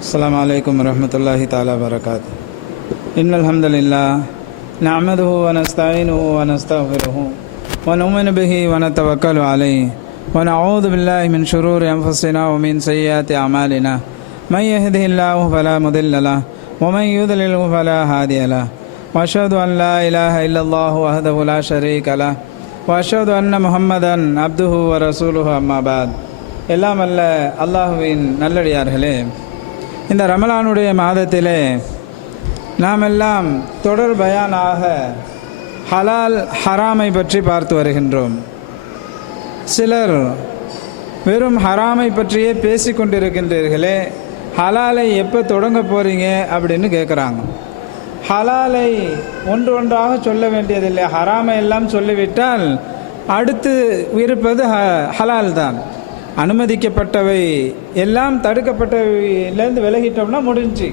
अस्सलामु अलैकुम वरहमतुल्लाहि ताला वबरकातुहू। इन्नल हम्दुलिल्लाह नहमदुहु व नस्तईनुहु व नस्तगफिरुहु व नु'मिनु बिही व नतवक्कलु अलैहि व नऊज़ु बिल्लाहि मिन शुरूरि अनफुसिना व मिन सय्यिआति अमालिना मन यहदिहिल्लाहु फला मुदिल्ल लहु व मन युद्लिल्हु फला हादिय लहु व अशहदु अन ला इलाहा इल्लल्लाहु वहदहु ला शरीका लहु व अशहदु अन्न मुहम्मदन अब्दुहु व रसूलुहु अम्मा बाद। எல்லாம் அல்ல அல்லாஹுவின் நல்லடியார்களே, இந்த ரமலானுடைய மாதத்திலே நாம் எல்லாம் தொடர் பயானாக ஹலால் ஹராமை பற்றி பார்த்து வருகின்றோம். சிலர் வெறும் ஹராமை பற்றியே பேசி கொண்டிருக்கின்றீர்களே, ஹலாலை எப்போ தொடங்க போகிறீங்க அப்படின்னு கேட்குறாங்க. ஹலாலை ஒன்று ஒன்றாக சொல்ல வேண்டியதில்லை. ஹராமை எல்லாம் சொல்லிவிட்டால் அடுத்து இருப்பது ஹலால் தான். அனுமதிக்கப்பட்டவை எல்லாம் தடுக்கப்பட்டவையிலேருந்து விலகிட்டோம்னா முடிஞ்சு.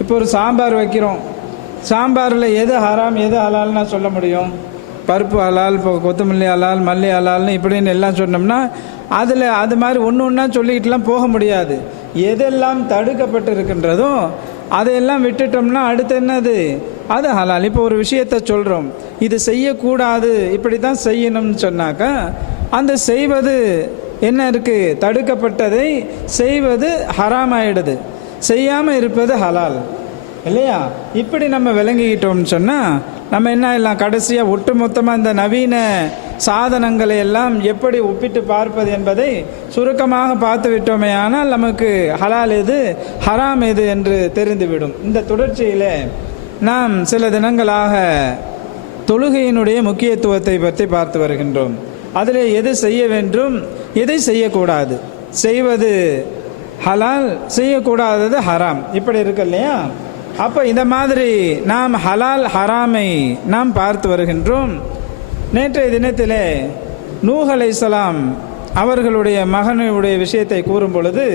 இப்போ ஒரு சாம்பார் வைக்கிறோம், சாம்பாரில் எது ஹராம் எது ஹலால்னா சொல்ல முடியும்? பருப்பு ஹலால், இப்போ கொத்தமல்லி ஹலால், மல்லி ஹலால்னு இப்படின்னு எல்லாம் சொன்னோம்னா அதில் அது மாதிரி ஒன்று ஒன்றா சொல்லிக்கிட்டுலாம் போக முடியாது. எதெல்லாம் தடுக்கப்பட்டு இருக்கின்றதோ அதையெல்லாம் விட்டுட்டோம்னா அடுத்து என்னது? அது ஹலால். இப்போ ஒரு விஷயத்தை சொல்கிறோம், இது செய்யக்கூடாது, இப்படி தான் செய்யணும்னு சொன்னாக்கா அந்த செய்வது என்ன இருக்குது? தடுக்கப்பட்டதை செய்வது ஹராம் ஆகிடுது, செய்யாமல் இருப்பது ஹலால் இல்லையா? இப்படி நம்ம விளங்கிக்கிட்டோம்னு சொன்னால் நம்ம என்ன எல்லாம் கடைசியாக ஒட்டு மொத்தமாக இந்த நவீன சாதனங்களை எல்லாம் எப்படி ஒப்பிட்டு பார்ப்பது என்பதை சுருக்கமாக பார்த்து விட்டோமே ஆனால் நமக்கு ஹலால் எது ஹராம் எது என்று தெரிந்துவிடும். இந்த தொடர்ச்சியில் நாம் சில தினங்களாக தொழுகையினுடைய முக்கியத்துவத்தை பற்றி பார்த்து வருகின்றோம். அதில் எது செய்ய வேண்டும், எதை செய்யக்கூடாது, செய்வது ஹலால், செய்யக்கூடாதது ஹராம், இப்படி இருக்கு இல்லையா? அப்போ இந்த மாதிரி நாம் ஹலால் ஹராமை நாம் பார்த்து வருகின்றோம். நேற்றைய தினத்திலே நூஹ் அலைஹிஸ்ஸலாம் அவர்களுடைய மகனுடைய விஷயத்தை கூறும் பொழுது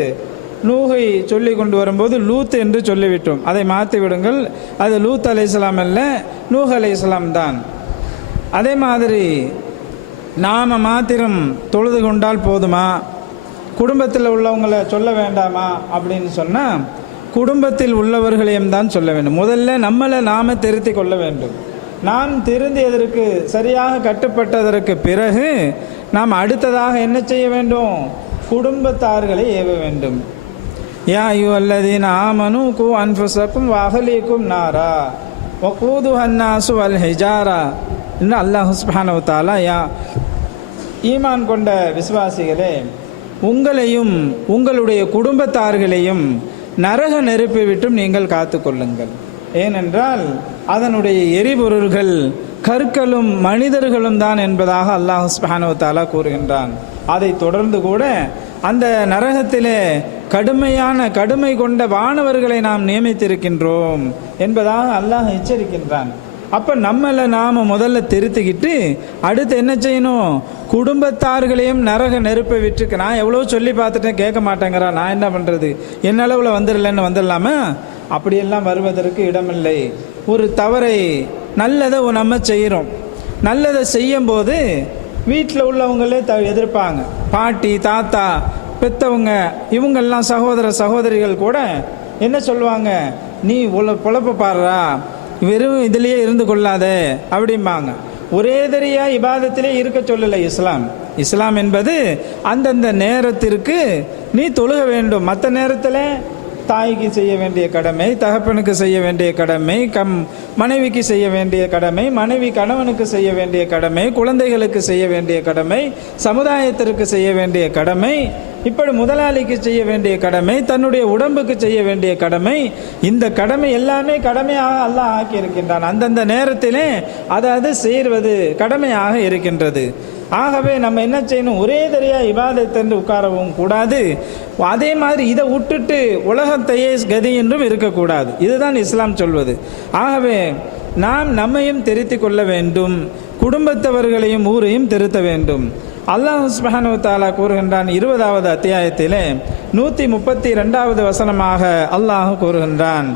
நூஹை சொல்லி கொண்டு வரும்போது லூத் என்று சொல்லிவிட்டோம். அதை மாற்றி விடுங்கள், அது லூத் அலைஹிஸ்ஸலாம் அல்ல, நூஹ் அலைஹிஸ்ஸலாம் தான். அதே மாதிரி நாம் மாத்திரம் தொழுது கொண்டால் போதுமா, குடும்பத்தில் உள்ளவங்களை சொல்ல வேண்டாமா அப்படின்னு சொன்னால் குடும்பத்தில் உள்ளவர்களையும் தான் சொல்ல வேண்டும். முதல்ல நம்மளை நாம் திருத்தி கொள்ள வேண்டும். நாம் திருந்தியதற்கு சரியாக கட்டுப்பட்டதற்கு பிறகு நாம் அடுத்ததாக என்ன செய்ய வேண்டும்? குடும்பத்தார்களை ஏவ வேண்டும். யா அய்யுஹல்லதீன ஆமனூ கூ அன்ஃபுஸக்கும் வ அஹ்லீக்கும் நாரா வகூதுஹன் நாசு வல் ஹிஜாரா என்று அல்லாஹ் சுப்ஹானஹு வ தஆலா ஈமான் கொண்ட விசுவாசிகளே, உங்களையும் உங்களுடைய குடும்பத்தார்களையும் நரக நெருப்பை விட்டும் நீங்கள் காத்து கொள்ளுங்கள். ஏனென்றால் அதனுடைய எரிபொருள்கள் கற்களும் மனிதர்களும் தான் என்பதாக அல்லாஹ் சுப்ஹானஹு வ தஆலா கூறுகின்றான். அதை தொடர்ந்து கூட அந்த நரகத்திலே கடுமை கொண்ட வானவர்களை நாம் நியமித்திருக்கின்றோம் என்பதாக அல்லாஹ் எச்சரிக்கின்றான். அப்போ நம்மளை நாம் முதல்ல திருத்திக்கிட்டு அடுத்து என்ன செய்யணும்? குடும்பத்தார்களையும் நரக நெருப்பை விட்டுருக்கு. நான் எவ்வளோ சொல்லி பார்த்துட்டேன், கேட்க மாட்டேங்கிறா, நான் என்ன பண்ணுறது? என்ன அளவில் வந்துடலன்னு வந்துடலாமா? அப்படியெல்லாம் வருவதற்கு இடமில்லை. ஒரு தவறை நல்லதை நம்ம செய்கிறோம், நல்லதை செய்யும்போது வீட்டில் உள்ளவங்களே எதிர்ப்பாங்க. பாட்டி தாத்தா பெற்றவங்க இவங்கெல்லாம் சகோதரிகள் கூட என்ன சொல்லுவாங்க? நீ பொழப்ப பாடுறா, வெறும் இதிலேயே இருந்து கொள்ளாத அப்படிம்பாங்க. ஒரே தெரியா இபாதத்திலே இருக்க சொல்லலை இஸ்லாம். இஸ்லாம் என்பது அந்தந்த நேரத்திற்கு நீ தொழுக வேண்டும். மற்ற நேரத்தில் தாய்க்கு செய்ய வேண்டிய கடமை, தகப்பனுக்கு செய்ய வேண்டிய கடமை, மனைவிக்கு செய்ய வேண்டிய கடமை, மனைவி கணவனுக்கு செய்ய வேண்டிய கடமை, குழந்தைகளுக்கு செய்ய வேண்டிய கடமை, சமுதாயத்திற்கு செய்ய வேண்டிய கடமை, இப்படி முதலாளிக்கு செய்ய வேண்டிய கடமை, தன்னுடைய உடம்புக்கு செய்ய வேண்டிய கடமை, இந்த கடமை எல்லாமே கடமையாக அல்லாஹ் ஆக்கி இருக்கின்றான். அந்தந்த நேரத்திலே அதாவது செய்வது கடமையாக இருக்கின்றது. ஆகவே நம்ம என்ன செய்யணும்? ஒரே தெரியா இபாதத்தென்று உட்காரவும் கூடாது. அதே மாதிரி இதை விட்டுட்டு உலகத்தையே கதி என்றும் இருக்கக்கூடாது. இதுதான் இஸ்லாம் சொல்வது. ஆகவே நாம் நம்மையும் திருத்தி கொள்ள வேண்டும், குடும்பத்தவர்களையும் ஊரையும் திருத்த வேண்டும். அல்லாஹ் சுப்ஹானஹு வ தஆலா கூறுகின்றான் 20வது அத்தியாயத்திலே 132வது வசனமாக அல்லாஹ் கூறுகின்றான்,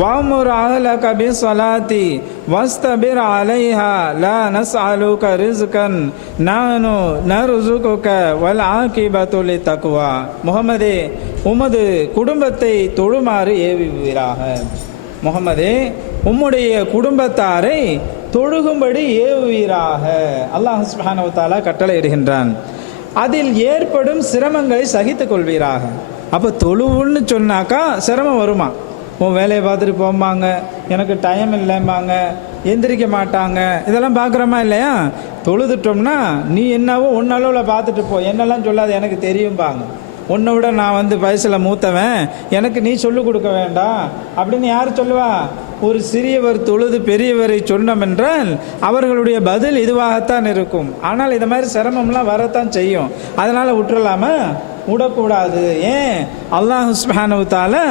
வஅமுர் அஹ்லக பிஸ்ஸலாத்தி வஸ்தபிர் அலைஹா லா நஸ்அலுக ரிஸ்கன் நஹ்னு நர்சுகுக வல் ஆகிபத்து லித்தக்வா. முஹம்மதே, உமது குடும்பத்தை தொழுமாறு ஏவுவீராக. முஹம்மதே, உம்முடைய குடும்பத்தாரை தொழுகும்படி ஏவுவீராக. அல்லாஹ் சுப்ஹானஹு வ தஆலா கட்டளை இடுகின்றான். அதில் ஏற்படும் சிரமங்களை சகித்துக் கொள்வீராக. அப்போ தொழுவுன்னு சொன்னாக்கா சிரமம் வருமா? உன் வேலையை பார்த்துட்டு போம்பாங்க, எனக்கு டைம் இல்லைம்பாங்க, எந்திரிக்க மாட்டாங்க, இதெல்லாம் பார்க்குறோமா இல்லையா? தொழுதுட்டோம்னா நீ என்னவோ ஒன்னளவில் பார்த்துட்டு போ, என்னெல்லாம் சொல்லாது, எனக்கு தெரியும்பாங்க. உன்னை விட நான் வயசில் மூத்தவன், எனக்கு நீ சொல்லிக் கொடுக்க வேண்டாம் அப்படின்னு யார் சொல்லுவா? ஒரு சிறியவர் தொழுது பெரியவரை சொன்னோம் என்றால் அவர்களுடைய பதில் இதுவாகத்தான் இருக்கும். ஆனால் இது மாதிரி சிரமம்லாம் வரத்தான் செய்யும். அதனால் விட்டுறலாமா? விடக்கூடாது. ஏன்? அல்லாஹ் சுப்ஹானஹு வ தஆலா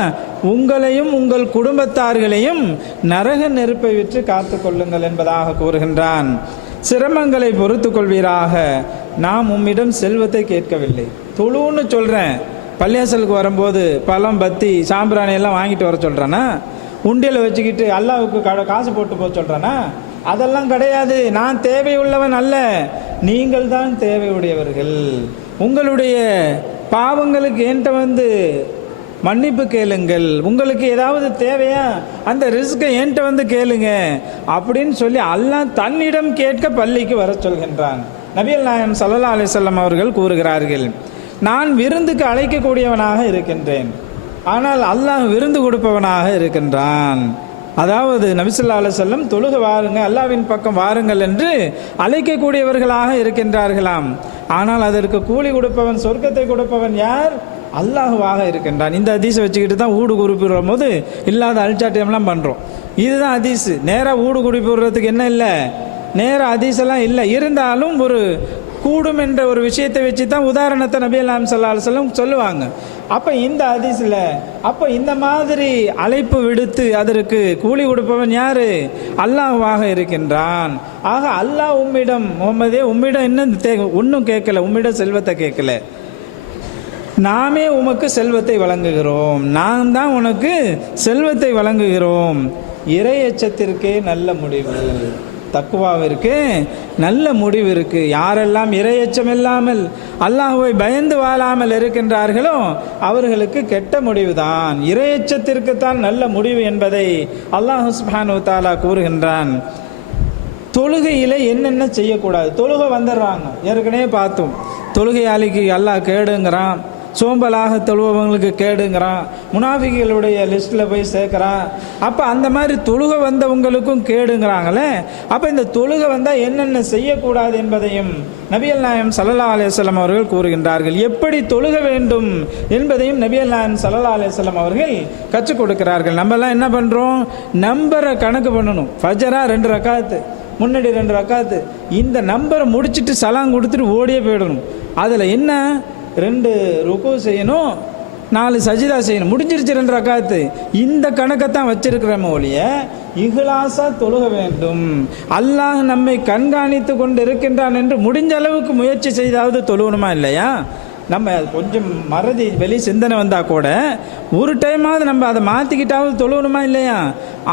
உங்களையும் உங்கள் குடும்பத்தார்களையும் நரக நெருப்பை விட்டு காத்து கொள்ளுங்கள் என்பதாக கூறுகின்றான். சிரமங்களை பொறுத்து கொள்வீராக. நாம் உம்மிடம் செல்வத்தை கேட்கவில்லை. தொழுன்னு சொல்கிறேன், பள்ளியாசலுக்கு வரும்போது பழம் பத்தி சாம்பிராணி எல்லாம் வாங்கிட்டு வர சொல்கிறேன்னா? உண்டியலை வச்சுக்கிட்டு அல்லாவுக்கு காசு போட்டு போக சொல்கிறேன்னா? அதெல்லாம் கிடையாது. நான் தேவையுள்ளவன் அல்ல, நீங்கள் தான் தேவையுடையவர்கள். உங்களுடைய பாவங்களுக்கு என்கிட்ட மன்னிப்பு கேளுங்கள். உங்களுக்கு ஏதாவது தேவையா, அந்த ரிஸ்கை என்கிட்ட கேளுங்க அப்படின்னு சொல்லி அல்லாஹ் தன்னிடம் கேட்க பள்ளிக்கு வர சொல்கின்றான். நபிகள் நாயகம் ஸல்லல்லாஹு அலைஹி வஸல்லம் அவர்கள் கூறுகிறார்கள், நான் விருந்துக்கு அழைக்கக்கூடியவனாக இருக்கின்றேன், ஆனால் அல்லாஹ் விருந்து கொடுப்பவனாக இருக்கின்றான். அதாவது நபி ஸல்லல்லாஹு அலைஹி வஸல்லம் தொழுக வாருங்க, அல்லாஹ்வின் பக்கம் வாருங்கள் என்று அழைக்கக்கூடியவர்களாக இருக்கின்றார்களாம். ஆனால் அதற்கு கூலி கொடுப்பவன், சொர்க்கத்தை கொடுப்பவன் யார்? அல்லாஹ்வாக இருக்கின்றான். இந்த ஹதீஸை வச்சுக்கிட்டு தான் ஊடு குறிப்பிடுற போது இல்லாத அல்சாட்டியம்லாம் பண்ணுறோம். இதுதான் ஹதீஸ். நேராக ஊடு குறிப்பிடுறதுக்கு என்ன இல்லை, நேராக ஹதீஸெல்லாம் இல்லை. இருந்தாலும் ஒரு கூடும் என்ற ஒரு விஷயத்தை வச்சு தான் உதாரணத்தை நபிகள் நாயகம் ஸல்லல்லாஹு அலைஹி வஸல்லம் சொல்லுவாங்க. அப்போ இந்த ஹதீஸில் அப்போ இந்த மாதிரி அழைப்பு விடுத்து அதற்கு கூலி கொடுப்பவன் யாரு? அல்லாஹ்வாக இருக்கின்றான். ஆக அல்லாஹ் உம்மிடம், முஹம்மதே உம்மிடம் என்ன ஒன்றும் கேட்கல, உம்மிடம் செல்வத்தை கேட்கல, நாமே உமக்கு செல்வத்தை வழங்குகிறோம், நாம் தான் உனக்கு செல்வத்தை வழங்குகிறோம். இறை எச்சத்திற்கே நல்ல முடிவு, தக்குவாவிற்கு நல்ல முடிவு இருக்கு. யாரெல்லாம் இறையச்சம் இல்லாமல் அல்லாஹ்வை பயந்து வாழாமல் இருக்கின்றார்களோ அவர்களுக்கு கெட்ட முடிவு தான். இறையச்சத்திற்கு தான் நல்ல முடிவு என்பதை அல்லாஹ் சுப்ஹானஹு வ தஆலா கூறுகின்றான். தொழுகையில் என்னென்ன செய்யக்கூடாது? தொழுகை வந்துடுறாங்க, ஏற்கனவே பார்த்தோம். தொழுகையாளிக்கு அல்லாஹ் கேடுங்கிறான், சோம்பலாக தொழுவவங்களுக்கு கேடுங்கிறான், முனாஃபிகளுடைய லிஸ்ட்டில் போய் சேர்க்குறான். அப்போ அந்த மாதிரி தொழுகை வந்தவங்களுக்கும் கேடுங்கிறாங்களே. அப்போ இந்த தொழுகை வந்தால் என்னென்ன செய்யக்கூடாது என்பதையும் நபிகள் நாயகம் ஸல்லல்லாஹு அலைஹி வஸல்லம் அவர்கள் கூறுகின்றார்கள். எப்படி தொழுக வேண்டும் என்பதையும் நபிகள் நாயகம் ஸல்லல்லாஹு அலைஹி வஸல்லம் அவர்கள் கற்றுக் கொடுக்கிறார்கள். நம்மலாம் என்ன பண்ணுறோம்? நம்பரை கணக்கு பண்ணணும். ஃபஜ்ரா 2 ரக்காத்து, முன்னாடி 2 ரக்காத்து, இந்த நம்பரை முடிச்சுட்டு சலாம் கொடுத்துட்டு ஓடியே போயிடணும். அதில் என்ன, 2 ருக்கு செய்யணும், 4 சஜிதா செய்யணும், முடிஞ்சிருச்சு 2 ரக்காத்து. இந்த கணக்கைத்தான் வச்சிருக்கிறோம் ஒழிய இஹ்லாஸா தொழுக வேண்டும். அல்லாஹ் நம்மை கண்காணித்து கொண்டு இருக்கின்றான் என்று முடிஞ்ச அளவுக்கு முயற்சி செய்தாவது தொழுகணுமா இல்லையா? நம்ம கொஞ்சம் மறதி வெளி சிந்தனை வந்தால் கூட ஒரு டைமாவது நம்ம அதை மாற்றிக்கிட்டாவது தொழுகணுமா இல்லையா?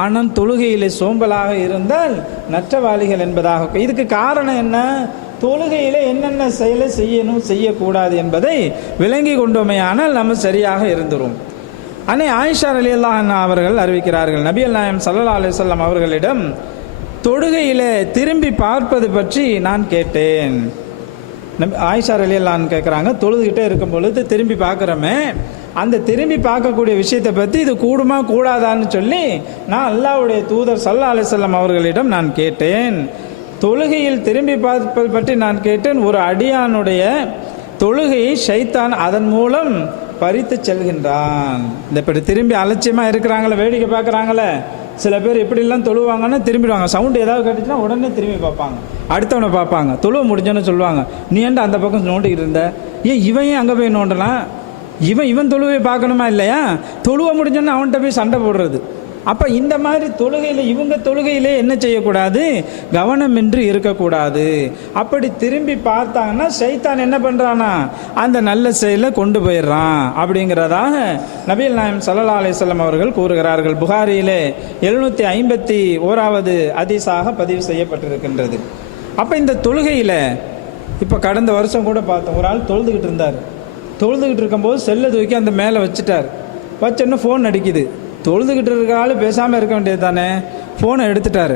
ஆனால் தொழுகையில் சோம்பலாக இருந்தால் நற்றவாளிகள் என்பதாக. இதுக்கு காரணம் என்ன? தொழுகையில் என்னென்ன செயலை செய்யணும் செய்யக்கூடாது என்பதை விளங்கி கொண்டோமையானால் நம்ம சரியாக இருந்துரும். அன்னை ஆயிஷா ரலியல்லாஹு அன்ஹா அவர்கள் அறிவிக்கிறார்கள், நபிகள் நாயகம் ஸல்லல்லாஹு அலைஹி வஸல்லம் அவர்களிடம் தொழுகையில் திரும்பி பார்ப்பது பற்றி நான் கேட்டேன். ஆயிஷா ரலியல்லாஹு அன்ஹா கேட்குறாங்க, தொழுதுகிட்டே இருக்கும் பொழுது திரும்பி பார்க்குறோமே, அந்த திரும்பி பார்க்கக்கூடிய விஷயத்தை பற்றி இது கூடுமா கூடாதான்னு சொல்லி நான் அல்லாஹ்வுடைய தூதர் ஸல்லல்லாஹு அலைஹி வஸல்லம் அவர்களிடம் நான் கேட்டேன். தொழுகையில் திரும்பி பார்ப்பது பற்றி நான் கேட்டேன். ஒரு அடியானுடைய தொழுகையை ஷைத்தான் அதன் மூலம் பறித்து செல்கின்றான். இந்த இப்படி திரும்பி அலட்சியமாக இருக்கிறாங்களே, வேடிக்கை பார்க்குறாங்களே, சில பேர் எப்படிலாம் தொழுவாங்கன்னா திரும்பிடுவாங்க. சவுண்டு ஏதாவது கேட்டுச்சுன்னா உடனே திரும்பி பார்ப்பாங்க, அடுத்தவனை பார்ப்பாங்க. தொழுவ முடிஞ்சோன்னு சொல்லுவாங்க, நீ ஏன்டா அந்த பக்கம் நோண்டிக்கிட்டு இருந்த, ஏன் இவன் ஏன் அங்கே போய் நோண்டலாம், இவன் தொழுவை பார்க்கணுமா இல்லையா? தொழுவ முடிஞ்சோன்னு அவன்கிட்ட போய் சண்டை போடுறது, அப்போ இந்த மாதிரி தொழுகையில் இவங்க தொழுகையிலே என்ன செய்யக்கூடாது, கவனமின்றி இருக்கக்கூடாது. அப்படி திரும்பி பார்த்தாங்கன்னா ஷைத்தான் என்ன பண்ணுறானா, அந்த நல்ல செயலை கொண்டு போயிடுறான் அப்படிங்கிறதாக நபிகள் நாயகம் ஸல்லல்லாஹு அலைஹி வஸல்லம் அவர்கள் கூறுகிறார்கள். புகாரியிலே 751வது ஹதீஸாக பதிவு செய்யப்பட்டிருக்கின்றது. அப்போ இந்த தொழுகையில் இப்போ கடந்த வருஷம் கூட பார்த்தோம், ஒரு ஆள் தொழுதுகிட்டு இருந்தார். தொழுதுகிட்டு இருக்கும்போது செல்லை தூக்கி அந்த மேலே வச்சுட்டார். வச்சோன்னு ஃபோன் அடிக்குது. தொழுதுகிட்டு இருக்கிற ஆள் பேசாமல் இருக்க வேண்டியது தானே, ஃபோனை எடுத்துட்டார்.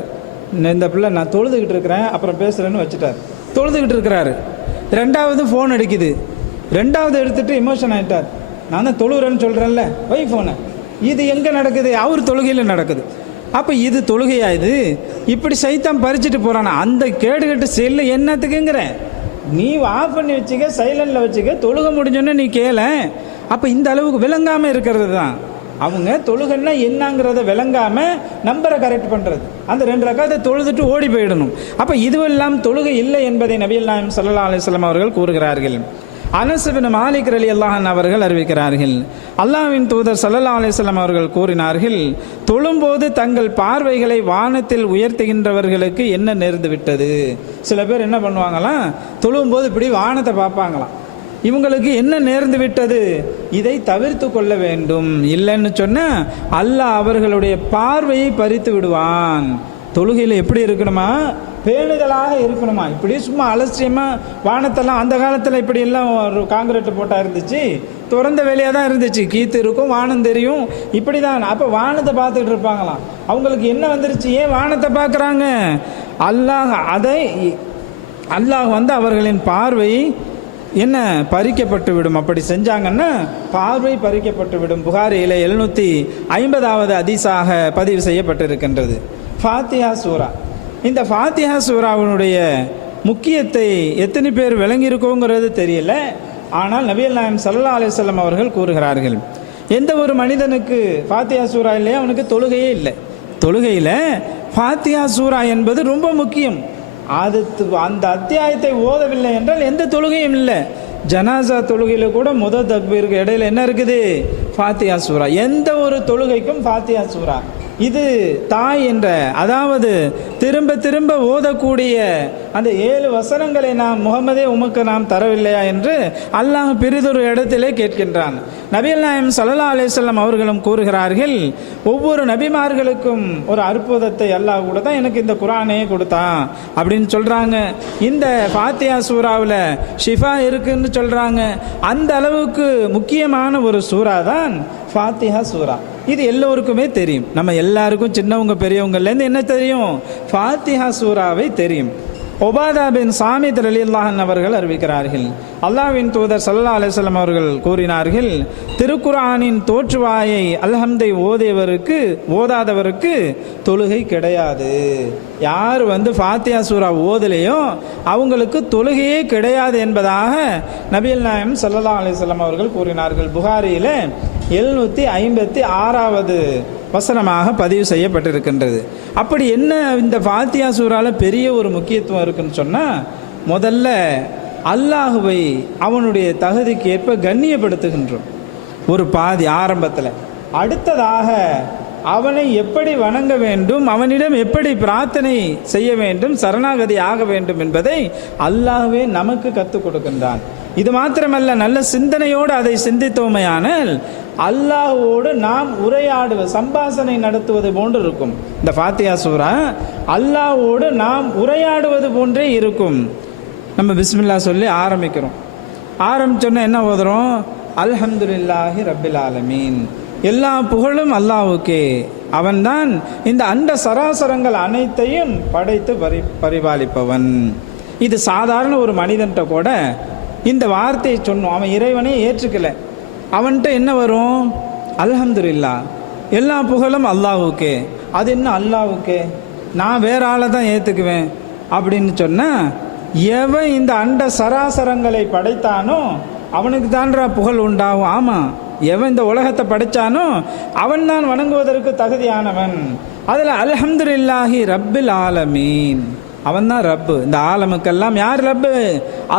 இந்த பிள்ளை நான் தொழுதுகிட்டு இருக்கிறேன் அப்புறம் பேசுகிறேன்னு வச்சுட்டார். தொழுதுகிட்டு இருக்கிறாரு. ரெண்டாவது ஃபோன் அடிக்குது. ரெண்டாவது எடுத்துகிட்டு இமோஷன் ஆகிட்டார். நான் தான் தொழுகிறேன்னு சொல்கிறேன்ல, வை ஃபோனை. இது எங்கே நடக்குது, அவர் தொழுகையில் நடக்குது. அப்போ இது தொழுகையா? இது இப்படி சைத்தான் பறிச்சுட்டு போகிறானா? அந்த கேடுகட்டு செல்லு என்னத்துக்குங்கிறேன், நீ ஆஃப் பண்ணி வச்சுக்க, சைலண்டில் வச்சுக்க, தொழுக முடிஞ்சோன்னே நீ கேள. அப்போ இந்த அளவுக்கு விளங்காமல் இருக்கிறது தான். அவங்க தொழுகைன்னா என்னங்கிறத விளங்காமல் நம்பரை கரெக்ட் பண்ணுறது, அந்த 2 ரக்காத்தை தொழுதுட்டு ஓடி போயிடணும். அப்போ இதுவெல்லாம் தொழுகை இல்லை என்பதை நபிகள் நாயகம் ஸல்லல்லாஹு அலைஹி வஸல்லம் அவர்கள் கூறுகிறார்கள். அனஸ் இப்னு மாலிக் ரலியல்லாஹு அன்ஹு அவர்கள் அறிவிக்கிறார்கள், அல்லாஹ்வின் தூதர் ஸல்லல்லாஹு அலைஹி வஸல்லம் அவர்கள் கூறினார்கள், தொழும்போது தங்கள் பார்வைகளை வானத்தில் உயர்த்துகின்றவர்களுக்கு என்ன நேர்ந்து விட்டது. சில பேர் என்ன பண்ணுவாங்களாம், தொழும்போது இப்படி வானத்தை பார்ப்பாங்களாம். இவங்களுக்கு என்ன நேர்ந்து விட்டது, இதை தவிர்த்து கொள்ள வேண்டும். இல்லைன்னு சொன்னால் அல்லாஹ் அவர்களுடைய பார்வையை பறித்து விடுவான். தொழுகையில் எப்படி இருக்கணுமா, பேணுதலாக இருக்கணுமா. இப்படி சும்மா அலட்சியமாக வானத்தெல்லாம், அந்த காலத்தில் இப்படி எல்லாம் ஒரு காங்கிரீட் போட்டால் இருந்துச்சு, திறந்த வேலையாக தான் இருந்துச்சு, கீத்து இருக்கும், வானம் தெரியும், இப்படி தான். அப்போ வானத்தை பார்த்துக்கிட்டு இருப்பாங்களாம். அவங்களுக்கு என்ன வந்துருச்சு, ஏன் வானத்தை பார்க்குறாங்க, அல்லாஹ் வந்து அவர்களின் பார்வை என்ன பறிக்கப்பட்டு விடும். அப்படி செஞ்சாங்கன்னா பார்வை பறிக்கப்பட்டு விடும். புகாரியில் 750வது ஹதீஸாக பதிவு செய்யப்பட்டிருக்கின்றது. ஃபாத்திஹா சூரா, இந்த ஃபாத்திஹா சூராவினுடைய முக்கியத்தை எத்தனை பேர் விளங்கியிருக்கோங்கிறது தெரியல. ஆனால் நபிகள் நாயகம் ஸல்லல்லாஹு அலைஹி வஸல்லம் அவர்கள் கூறுகிறார்கள், எந்த ஒரு மனிதனுக்கு ஃபாத்திஹா சூரா இல்லையா அவனுக்கு தொழுகையே இல்லை. தொழுகையில் ஃபாத்திஹா சூரா என்பது ரொம்ப முக்கியம். அந்த அத்தியாயத்தை ஓதவில்லை என்றால் எந்த தொழுகையும் இல்லை. ஜனாசா தொழுகையில் கூட முதல் தக்பீருக்கு இடையில என்ன இருக்குது, ஃபாத்திஹா சூரா. எந்த ஒரு தொழுகைக்கும் ஃபாத்திஹா சூரா இது தாய் என்ற, அதாவது திரும்ப திரும்ப ஓதக்கூடிய அந்த 7 வசனங்களை நாம் முகமதே உமக்கு நாம் தரவில்லையா என்று அல்லாஹ் பிறிதொரு இடத்திலே கேட்கின்றான். நபிகள் நாயகம் ஸல்லல்லாஹு அலைஹி வஸல்லம் அவர்களும் கூறுகிறார்கள், ஒவ்வொரு நபிமார்களுக்கும் ஒரு அற்புதத்தை அல்லாஹ் கூட தான் எனக்கு இந்த குர்ஆனை கொடுத்தான் அப்படின்னு சொல்கிறாங்க. இந்த ஃபாத்திஹா சூராவில் ஷிஃபா இருக்குன்னு சொல்கிறாங்க. அந்த அளவுக்கு முக்கியமான ஒரு சூரா தான் ஃபாத்திஹா சூரா. இது எல்லோருக்குமே தெரியும். நம்ம எல்லாருக்கும் சின்னவங்க பெரியவங்கலேருந்து என்ன தெரியும், ஃபாத்திஹா சூராவை தெரியும். உபாதா பின் சாமித் ரலியல்லாஹு அன்ஹு அவர்கள் அறிவிக்கிறார்கள், அல்லாஹ்வின் தூதர் ஸல்லல்லாஹு அலைஹி வஸல்லம் அவர்கள் கூறினார்கள், திருக்குர்ஆனின் தோற்றுவாயை அல்ஹம்தை ஓதாதவருக்கு தொழுகை கிடையாது. யார் வந்து ஃபாத்திஹா சூரா ஓதலையோ அவங்களுக்கு தொழுகையே கிடையாது என்பதாக நபிகள் நாயகம் ஸல்லல்லாஹு அலைஹி வஸல்லம் அவர்கள் கூறினார்கள். புகாரியில் 756வது வசனமாக பதிவு செய்யப்பட்டிருக்கின்றது. அப்படி என்ன இந்த ஃபாத்திஹா சூரால பெரிய ஒரு முக்கியத்துவம் இருக்குன்னு சொன்னால், முதல்ல அல்லாஹுவை அவனுடைய தகுதிக்கு ஏற்ப கண்ணியப்படுத்துகின்றோம் ஒரு பாதி ஆரம்பத்தில். அடுத்ததாக அவனை எப்படி வணங்க வேண்டும், அவனிடம் எப்படி பிரார்த்தனை செய்ய வேண்டும், சரணாகதி ஆக வேண்டும் என்பதை அல்லாஹ்வே நமக்கு கற்றுக் கொடுக்கின்றான். இது மாத்திரமல்ல, நல்ல சிந்தனையோடு அதை சிந்தித்தோமையானால் அல்லாஹ்வோடு நாம் சம்பாஷணை நடத்துவது போன்று இருக்கும். இந்த ஃபாத்திஹா சூரா அல்லாஹ்வோடு நாம் உரையாடுவது போன்றே இருக்கும். நம்ம பிஸ்மில்லா சொல்லி ஆரம்பிக்கிறோம். ஆரம்பிச்சோன்னா என்ன ஓதுறோம், அல்ஹம்துலில்லாஹி ரப்பில் ஆலமீன், எல்லா புகழும் அல்லாஹ்வுக்கே, அவன்தான் இந்த அண்ட சராசரங்கள் அனைத்தையும் படைத்து பரிபாலிப்பவன். இது சாதாரண ஒரு மனிதன்கிட்ட கூட இந்த வார்த்தையை சொன்னோம், அவன் இறைவனை ஏற்றுக்கல, அவன்கிட்ட என்ன வரும், அல்ஹம்துலில்லாஹ், எல்லா புகழும் அல்லாஹ்வுக்கே. அது என்ன அல்லாஹ்வுக்கே, நான் வேற ஆளை தான் ஏற்றுக்குவேன் அப்படின்னு சொன்னால், எவன் இந்த அண்ட சராசரங்களை படைத்தானோ அவனுக்கு தான்றா புகழ் உண்டாகும். ஆமாம், எவன் இந்த உலகத்தை படைச்சானோ அவன் தான் வணங்குவதற்கு தகுதியானவன். அதில் அல்ஹம்துலில்லாஹி ரப்பில் ஆலமீன், அவன் தான் ரப்பு. இந்த ஆலமுக்கெல்லாம் யார் ரப்பு?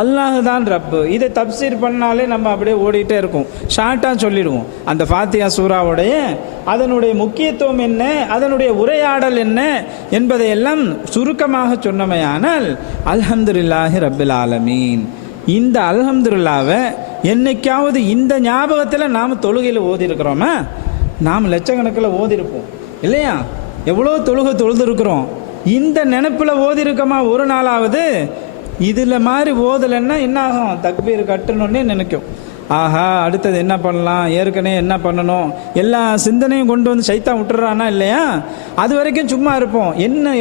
அல்லாஹ் தான் ரப்பு. இதை தப்சீர் பண்ணாலே நம்ம அப்படியே ஓடிட்டே இருக்கும், ஷார்ட்டாக சொல்லிடுவோம். அந்த ஃபாத்தியா சூராவுடைய அதனுடைய முக்கியத்துவம் என்ன, அதனுடைய உரையாடல் என்ன என்பதையெல்லாம் சுருக்கமாக சொன்னமையானால் அல்ஹம்துலில்லாஹி ரப்பில் ஆலமீன். இந்த அல்ஹம்துலில்லாவை என்னைக்காவது இந்த ஞாபகத்தில் நாம் தொழுகையில் ஓதி இருக்கிறோமா? நாம் லட்சக்கணக்கில் ஓதிருப்போம் இல்லையா? எவ்வளோ தொழுதுருக்கிறோம். இந்த நினைப்பில் ஓதி இருக்கமா ஒரு நாளாவது? இதில் மாதிரி ஓதலைன்னா என்ன ஆகும்? தக்பீர் கட்டணுன்னே நினைக்கும். ஆஹா, அடுத்தது என்ன பண்ணலாம், ஏற்கனவே என்ன பண்ணணும், எல்லா சிந்தனையும் கொண்டு வந்து சைத்தான் விட்டுறானா இல்லையா? அது வரைக்கும் சும்மா இருப்போம்.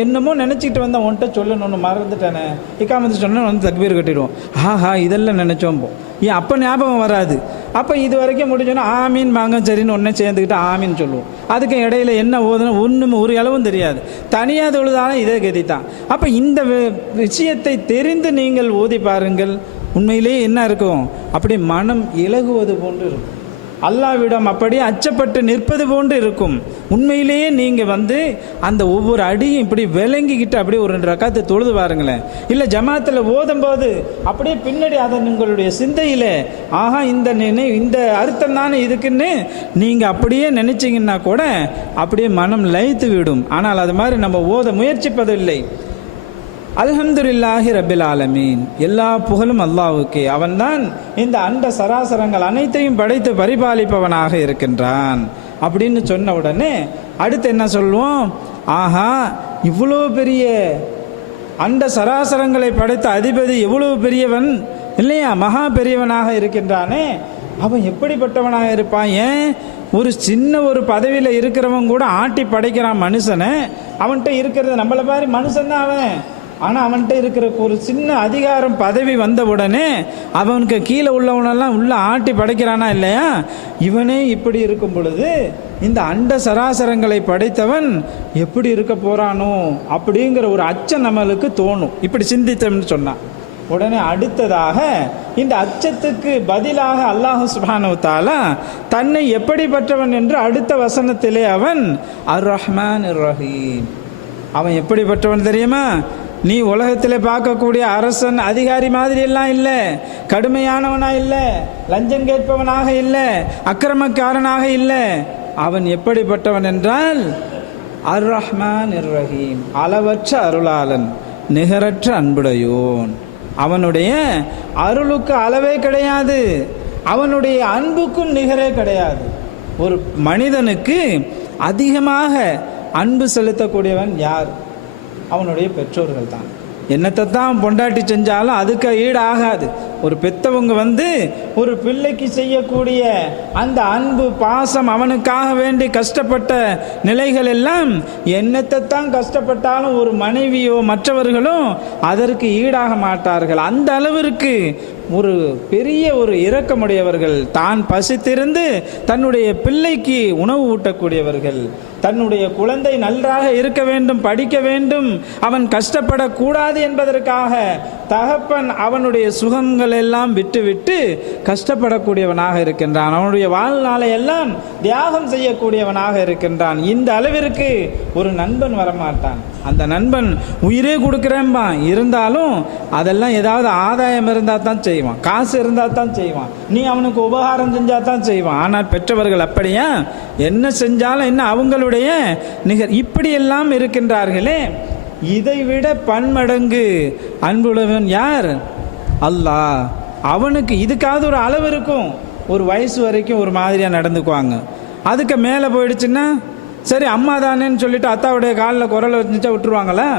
என்னமோ நினச்சிக்கிட்டு வந்தால் உன்கிட்ட சொல்லணும்னு மறந்துட்டானே, இக்காமத்து சொன்ன வந்து தக்பீர் கட்டிடுவோம். ஆஹா, இதெல்லாம் நினச்சோம் போ. ஏன் அப்போ ஞாபகம் வராது. அப்போ இது வரைக்கும் முடிஞ்சோன்னா ஆமீன் வாங்க சரின்னு ஒன்றே சேர்ந்துக்கிட்டு ஆமீன் சொல்லுவோம். அதுக்கு இடையில என்ன ஓதுனா ஒன்றும் ஒரு அளவும் தெரியாது. தனியாக தொழுதாலும் இதே கதி தான். அப்போ இந்த விஷயத்தை தெரிந்து நீங்கள் ஓதி பாருங்கள். உண்மையிலேயே என்ன இருக்கும்? அப்படி மனம் இலகுவது போன்று இருக்கும். அல்லாஹ்விடம் அப்படியே அச்சப்பட்டு நிற்பது போன்று இருக்கும். உண்மையிலேயே நீங்கள் அந்த ஒவ்வொரு அடியும் இப்படி விளங்கிக்கிட்டு அப்படியே ஒரு 2 ரக்காத்து தொழுது பாருங்களேன். இல்லை ஜமாத்தில் ஓதும்போது அப்படியே பின்னாடி அதை உங்களுடைய சிந்தையில் ஆஹா இந்த அர்த்தம் தானே இதுக்குன்னு நீங்கள் அப்படியே நினைச்சிங்கன்னா கூட அப்படியே மனம் லயித்து விடும். ஆனால் அது மாதிரி நம்ம ஓத முயற்சிப்பதில்லை. அல்ஹம்துலில்லாஹி ரப்பில் ஆலமீன். எல்லா புகழும் அல்லாஹ்வுக்கே. அவன்தான் இந்த அண்ட சராசரங்கள் அனைத்தையும் படைத்து பரிபாலிப்பவனாக இருக்கின்றான் அப்படின்னு சொன்ன உடனே அடுத்து என்ன சொல்லுவோம்? ஆஹா, இவ்வளோ பெரிய அண்ட சராசரங்களை படைத்த அதிபதி எவ்வளவு பெரியவன் இல்லையா? மகா பெரியவனாக இருக்கின்றானே, அவன் எப்படிப்பட்டவனாக இருப்பான்? ஏன் ஒரு சின்ன ஒரு பதவியில் இருக்கிறவன் கூட ஆட்டி படைக்கிறான் மனுஷனை. அவன்கிட்ட இருக்கிறது நம்மளை மாதிரி மனுஷன்தான் அவன். ஆனால் அவன்கிட்ட இருக்கிற ஒரு சின்ன அதிகாரம் பதவி வந்த உடனே அவனுக்கு கீழே உள்ளவனெல்லாம் உள்ள ஆட்டி படைக்கிறானா இல்லையா? இவனே இப்படி இருக்கும் பொழுது இந்த அண்ட சராசரங்களை படைத்தவன் எப்படி இருக்க போறானோ அப்படிங்கிற ஒரு அச்சம் நம்மளுக்கு தோணும். இப்படி சிந்தித்தோம்னு சொன்னான். உடனே அடுத்ததாக இந்த அச்சத்துக்கு பதிலாக அல்லாஹ் சுப்ஹானஹு வ தஆலா தன்னை எப்படிப்பட்டவன் என்று அடுத்த வசனத்திலே அவன் அர் ரஹ்மானிர் ரஹீம். அவன் எப்படிப்பட்டவன் தெரியுமா? நீ உலகத்தில் பார்க்கக்கூடிய அரசன் அதிகாரி மாதிரி எல்லாம் இல்லை, கடுமையானவனா இல்லை, லஞ்சம் கேட்பவனாக இல்லை, அக்கிரமக்காரனாக இல்லை. அவன் எப்படிப்பட்டவன் என்றால் அர் ரஹ்மான் இர் ரஹீம், அளவற்ற அருளாளன், நிகரற்ற அன்புடையோன். அவனுடைய அருளுக்கு அளவே கிடையாது, அவனுடைய அன்புக்கும் நிகரே கிடையாது. ஒரு மனிதனுக்கு அதிகமாக அன்பு செலுத்தக்கூடியவன் யார்? அவனுடைய பெற்றோர்கள் தான். என்னத்தை தான் பொண்டாட்டி செஞ்சாலும் அதுக்கு ஈடு ஆகாது. ஒரு பெத்தவங்க ஒரு பிள்ளைக்கு செய்யக்கூடிய அந்த அன்பு பாசம், அவனுக்காக வேண்டி கஷ்டப்பட்ட நிலைகள் எல்லாம் என்னத்தை தான் கஷ்டப்பட்டாலும் ஒரு மனைவியோ மற்றவர்களும் அதற்கு ஈடாக மாட்டார்கள். அந்த அளவிற்கு ஒரு பெரிய ஒரு இரக்கமுடையவர்கள், தான் பசித்திருந்து தன்னுடைய பிள்ளைக்கு உணவு ஊட்டக்கூடியவர்கள், தன்னுடைய குழந்தை நன்றாக இருக்க வேண்டும், படிக்க வேண்டும், அவன் கஷ்டப்படக்கூடாது என்பதற்காக தகப்பன் அவனுடைய சுகங்கள் எல்லாம் விட்டுவிட்டு கஷ்டப்படக்கூடியவனாக இருக்கின்றான். அவனுடைய வாழ்நாளை எல்லாம் தியாகம் செய்யக்கூடியவனாக இருக்கின்றான். இந்த அளவிற்கு ஒரு நண்பன் வரமாட்டான். அந்த நண்பன் உயிரே கொடுக்குறேன்பான், இருந்தாலும் அதெல்லாம் ஏதாவது ஆதாயம் இருந்தால் தான் செய்வான், காசு இருந்தால் தான் செய்வான், நீ அவனுக்கு உபகாரம் செஞ்சால் தான் செய்வான். ஆனால் பெற்றவர்கள் அப்படியா? என்ன செஞ்சாலும் என்ன அவங்களுடைய நிகர் இப்படியெல்லாம் இருக்கின்றார்களே. இதைவிட பன்மடங்கு அன்புள்ளவன் யார்? அல்லாஹ். அவனுக்கு இதுக்காவது ஒரு அளவு இருக்கும். ஒரு வயசு வரைக்கும் ஒரு மாதிரியாக நடந்துக்குவாங்க. அதுக்கு மேலே போயிடுச்சுன்னா சரி அம்மா தானேன்னு சொல்லிட்டு அத்தாவுடைய காலில் குரலை வச்சுச்சா விட்டுருவாங்களா?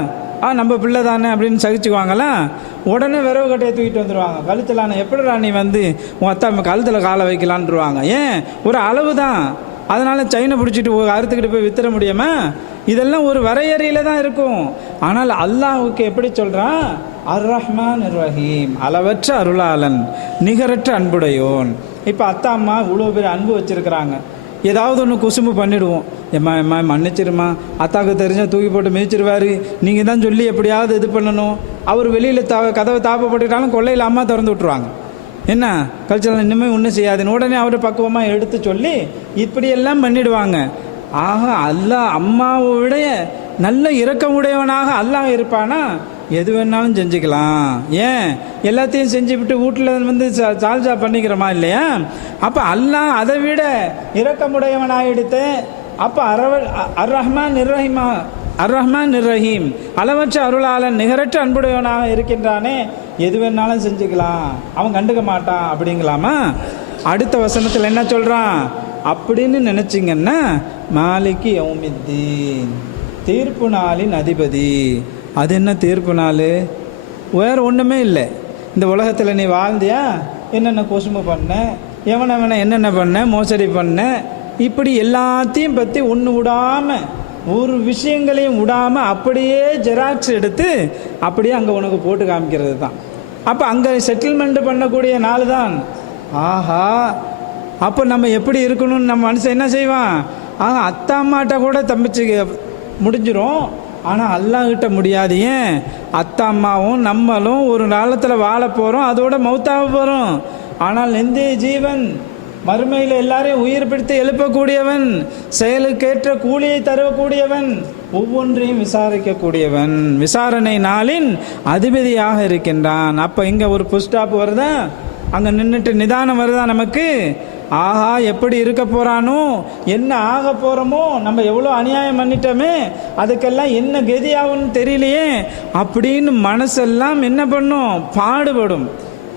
நம்ம பிள்ளை தானே அப்படின்னு சகிச்சுக்குவாங்களா? உடனே விரவு கட்டையை தூக்கிட்டு வந்துடுவாங்க. கழுத்தில் எப்படிடா நீ உன் அத்தா கழுத்தில் காலை வைக்கலான்ருவாங்க. ஏன்? ஒரு அளவு தான். அதனால் செயினை பிடிச்சிட்டு அறுத்துக்கிட்டு போய் வித்துற முடியுமா? இதெல்லாம் ஒரு வரையறையில் தான் இருக்கும். ஆனால் அல்லாஹ்வுக்கு எப்படி சொல்கிறான்? அர் ரஹ்மான் இர் ரஹீம், அளவற்ற அருளாளன், நிகரற்ற அன்புடையோன். இப்போ அத்தா அம்மா இவ்வளோ பேர் அன்பு வச்சுருக்கிறாங்க, ஏதாவது ஒன்று குசும்பு பண்ணிவிடுவோம். எம்மா மன்னிச்சிருமா, அத்தாவுக்கு தெரிஞ்சால் தூக்கி போட்டு மிதிச்சிருவார், நீங்கள் தான் சொல்லி எப்படியாவது இது பண்ணணும். அவர் வெளியில் கதவை தாப்பப்பட்டுட்டாலும் கொள்ளையில் அம்மா திறந்து விட்ருவாங்க. என்ன கல்ச்சரல் இன்னுமே ஒன்றும் செய்யாதுன்னு உடனே அவர் பக்குவமாக எடுத்து சொல்லி இப்படியெல்லாம் பண்ணிடுவாங்க. ஆக அல்லாஹ் அம்மாவை விட நல்ல இரக்கமுடையவனாக அல்லாஹ் இருப்பானா? எது வேணாலும் செஞ்சுக்கலாம். ஏன் எல்லாத்தையும் செஞ்சுவிட்டு வீட்டில் வந்து சால்ஜா பண்ணிக்கிறோமா இல்லையா? அப்போ அல்லாஹ் அதை விட இரக்கமுடையவனாயிடுத்து. அப்போ அர் ரஹ்மான் நிர்ரஹீம், அளவற்ற அருளாளன், நிகரற்ற அன்புடையவனாக இருக்கின்றானே, எது வேணாலும் செஞ்சுக்கலாம், அவன் கண்டுக்க மாட்டான் அப்படிங்களாமா? அடுத்த வசனத்தில் என்ன சொல்கிறான் அப்படின்னு நினச்சிங்கன்னா, மாலிகி யௌமித்தீன், தீர்ப்பு நாளின் அதிபதி. அது என்ன தீர்ப்பு நாள்? வேறு ஒன்றுமே இல்லை. இந்த உலகத்தில் நீ வாழ்ந்தியா, என்னென்ன கொசுமை பண்ண, எவனை என்னென்ன பண்ண, மோசடி பண்ண, இப்படி எல்லாத்தையும் பற்றி ஒன்று விடாமல், ஒரு விஷயங்களையும் விடாமல் அப்படியே ஜெராக்ஸ் எடுத்து அப்படியே அங்கே உனக்கு போட்டு காமிக்கிறது தான். அப்போ அங்கே செட்டில்மெண்ட் பண்ணக்கூடிய நாள் தான். ஆஹா, அப்போ நம்ம எப்படி இருக்கணும்னு நம்ம மனுஷன் என்ன செய்வான்? அத்தா அம்மாட்ட கூட தம்பிச்சு முடிஞ்சிடும், ஆனால் அல்லாஹ்கிட்ட முடியாது. ஏன்? அத்தா அம்மாவும் நம்மளும் ஒரு காலத்தில் வாழ போகிறோம், அதோட மௌத்தாக போகிறோம். ஆனால் நெந்தே ஜீவன் மறுமையில் எல்லாரையும் உயிர் பிடித்து எழுப்பக்கூடியவன், செயலுக்கேற்ற கூலியை தரக்கூடியவன், ஒவ்வொன்றையும் விசாரிக்கக்கூடியவன், விசாரணை நாளின் அதிபதியாக இருக்கின்றான். அப்போ இங்கே ஒரு புஸ்டாப் வருதா, அங்கே நின்றுட்டு நிதானம் வருதா நமக்கு? ஆஹா, எப்படி இருக்க போகிறானோ, என்ன ஆக போகிறோமோ, நம்ம எவ்வளோ அநியாயம் பண்ணிட்டோமே, அதுக்கெல்லாம் என்ன கதியாகும்னு தெரியலையே அப்படின்னு மனசெல்லாம் என்ன பண்ணும்? பாடுபடும்.